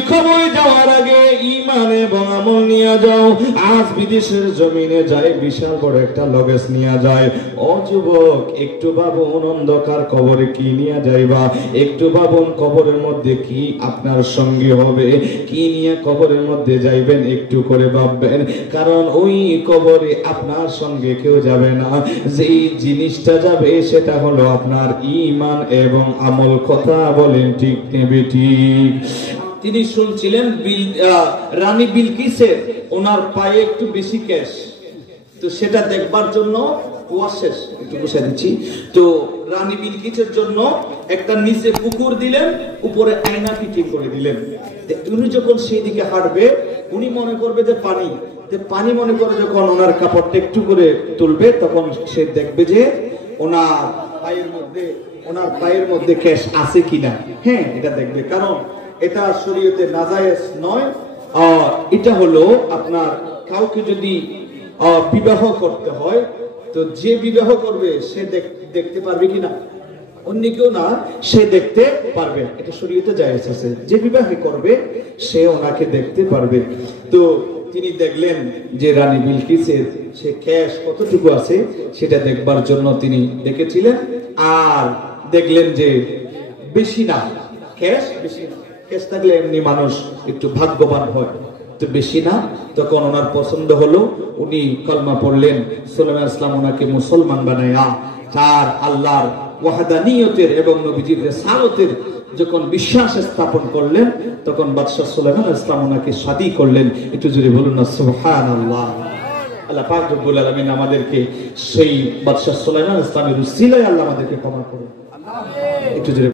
কবরে যাওয়ার আগে ঈমান এবং আমল নিয়ে যাও। আজ বিদেশের জমিনে যায় বিশাল বড় একটা লগেজ নিয়ে যায়। ও যুবক, একটু ভাবুন অন্ধকার কবরে কি নিয়ে যাইবা, একটু ভাবুন কবরের মধ্যে কি আপনার সঙ্গী হবে, কি নিয়ে কবরের মধ্যে যাইবেন, একটু করে ভাববেন। কারণ ওই কবরে আপনার সঙ্গে কেউ যাবে না, যেই জিনিসটা যাবে সেটা হলো আপনার ঈমান এবং আমল। কথা বলেন ঠিক নেবে ঠিক? তিনি শুনছিলেন রানী বিলকিসের ওনার পায়ে একটু বেশি ক্যাশ, তো সেটা দেখবার জন্য ওয়াশেস একটু বসে দিচ্ছি, তো রানী বিলকিসের জন্য একটা নিচে পুকুর দিলেন, উপরে আয়না ফিটিং করে দিলেন। উনি যখন সেই দিকে হাঁটবে, উনি মনে করবে যে পানি, পানি মনে করে যখন ওনার কাপড়টা একটু করে তুলবে, তখন সে দেখবে যে ওনার পায়ের মধ্যে ক্যাশ আছে কিনা। হ্যাঁ, এটা দেখবে, কারণ এটা শরীয়তে নাজায়েজ নয়। এটা হলো আপনার কাউকে যদি বিবাহ করতে হয়, তো যে বিবাহ করবে সে দেখতে পারবে কিনা, অন্য কেউ না, সে দেখতে পারবে। এটা শরীয়তে জায়েজ আছে, যে বিবাহ করবে সে ওনাকে দেখতে পারবে। তো তিনি দেখলেন যে রানী বিলকিসের সে ক্যাশ কতটুকু আছে সেটা দেখবার জন্য তিনি দেখেছিলেন, আর দেখলেন যে বেশি না, ক্যাশ বেশি না। ক্যাশ থাকলে এমনি মানুষ একটু ভাগ্যবান হয়, তো বেশি না। তখন ওনার পছন্দ হলো, উনি কলমা পড়লেন, সুলাইমান ইসলাম ওনাকে মুসলমান বানায়া তার আল্লাহর ওয়াহদানিয়তের এবং নবীজির রিসালাতের যখন বিশ্বাস স্থাপন করলেন, তখন বাদশা সুলাইমান ইসলাম ওনাকে শাদী করলেন। একটু জোরে বলুন না সুবহানাল্লাহ। আল্লাহ পাক রব্বুল আলামিন আমাদেরকে সেই বাদশা সুলাইমান ইসলামের উসিলায় আল্লাহ আমাদেরকে ক্ষমা করুন। একটু জোরে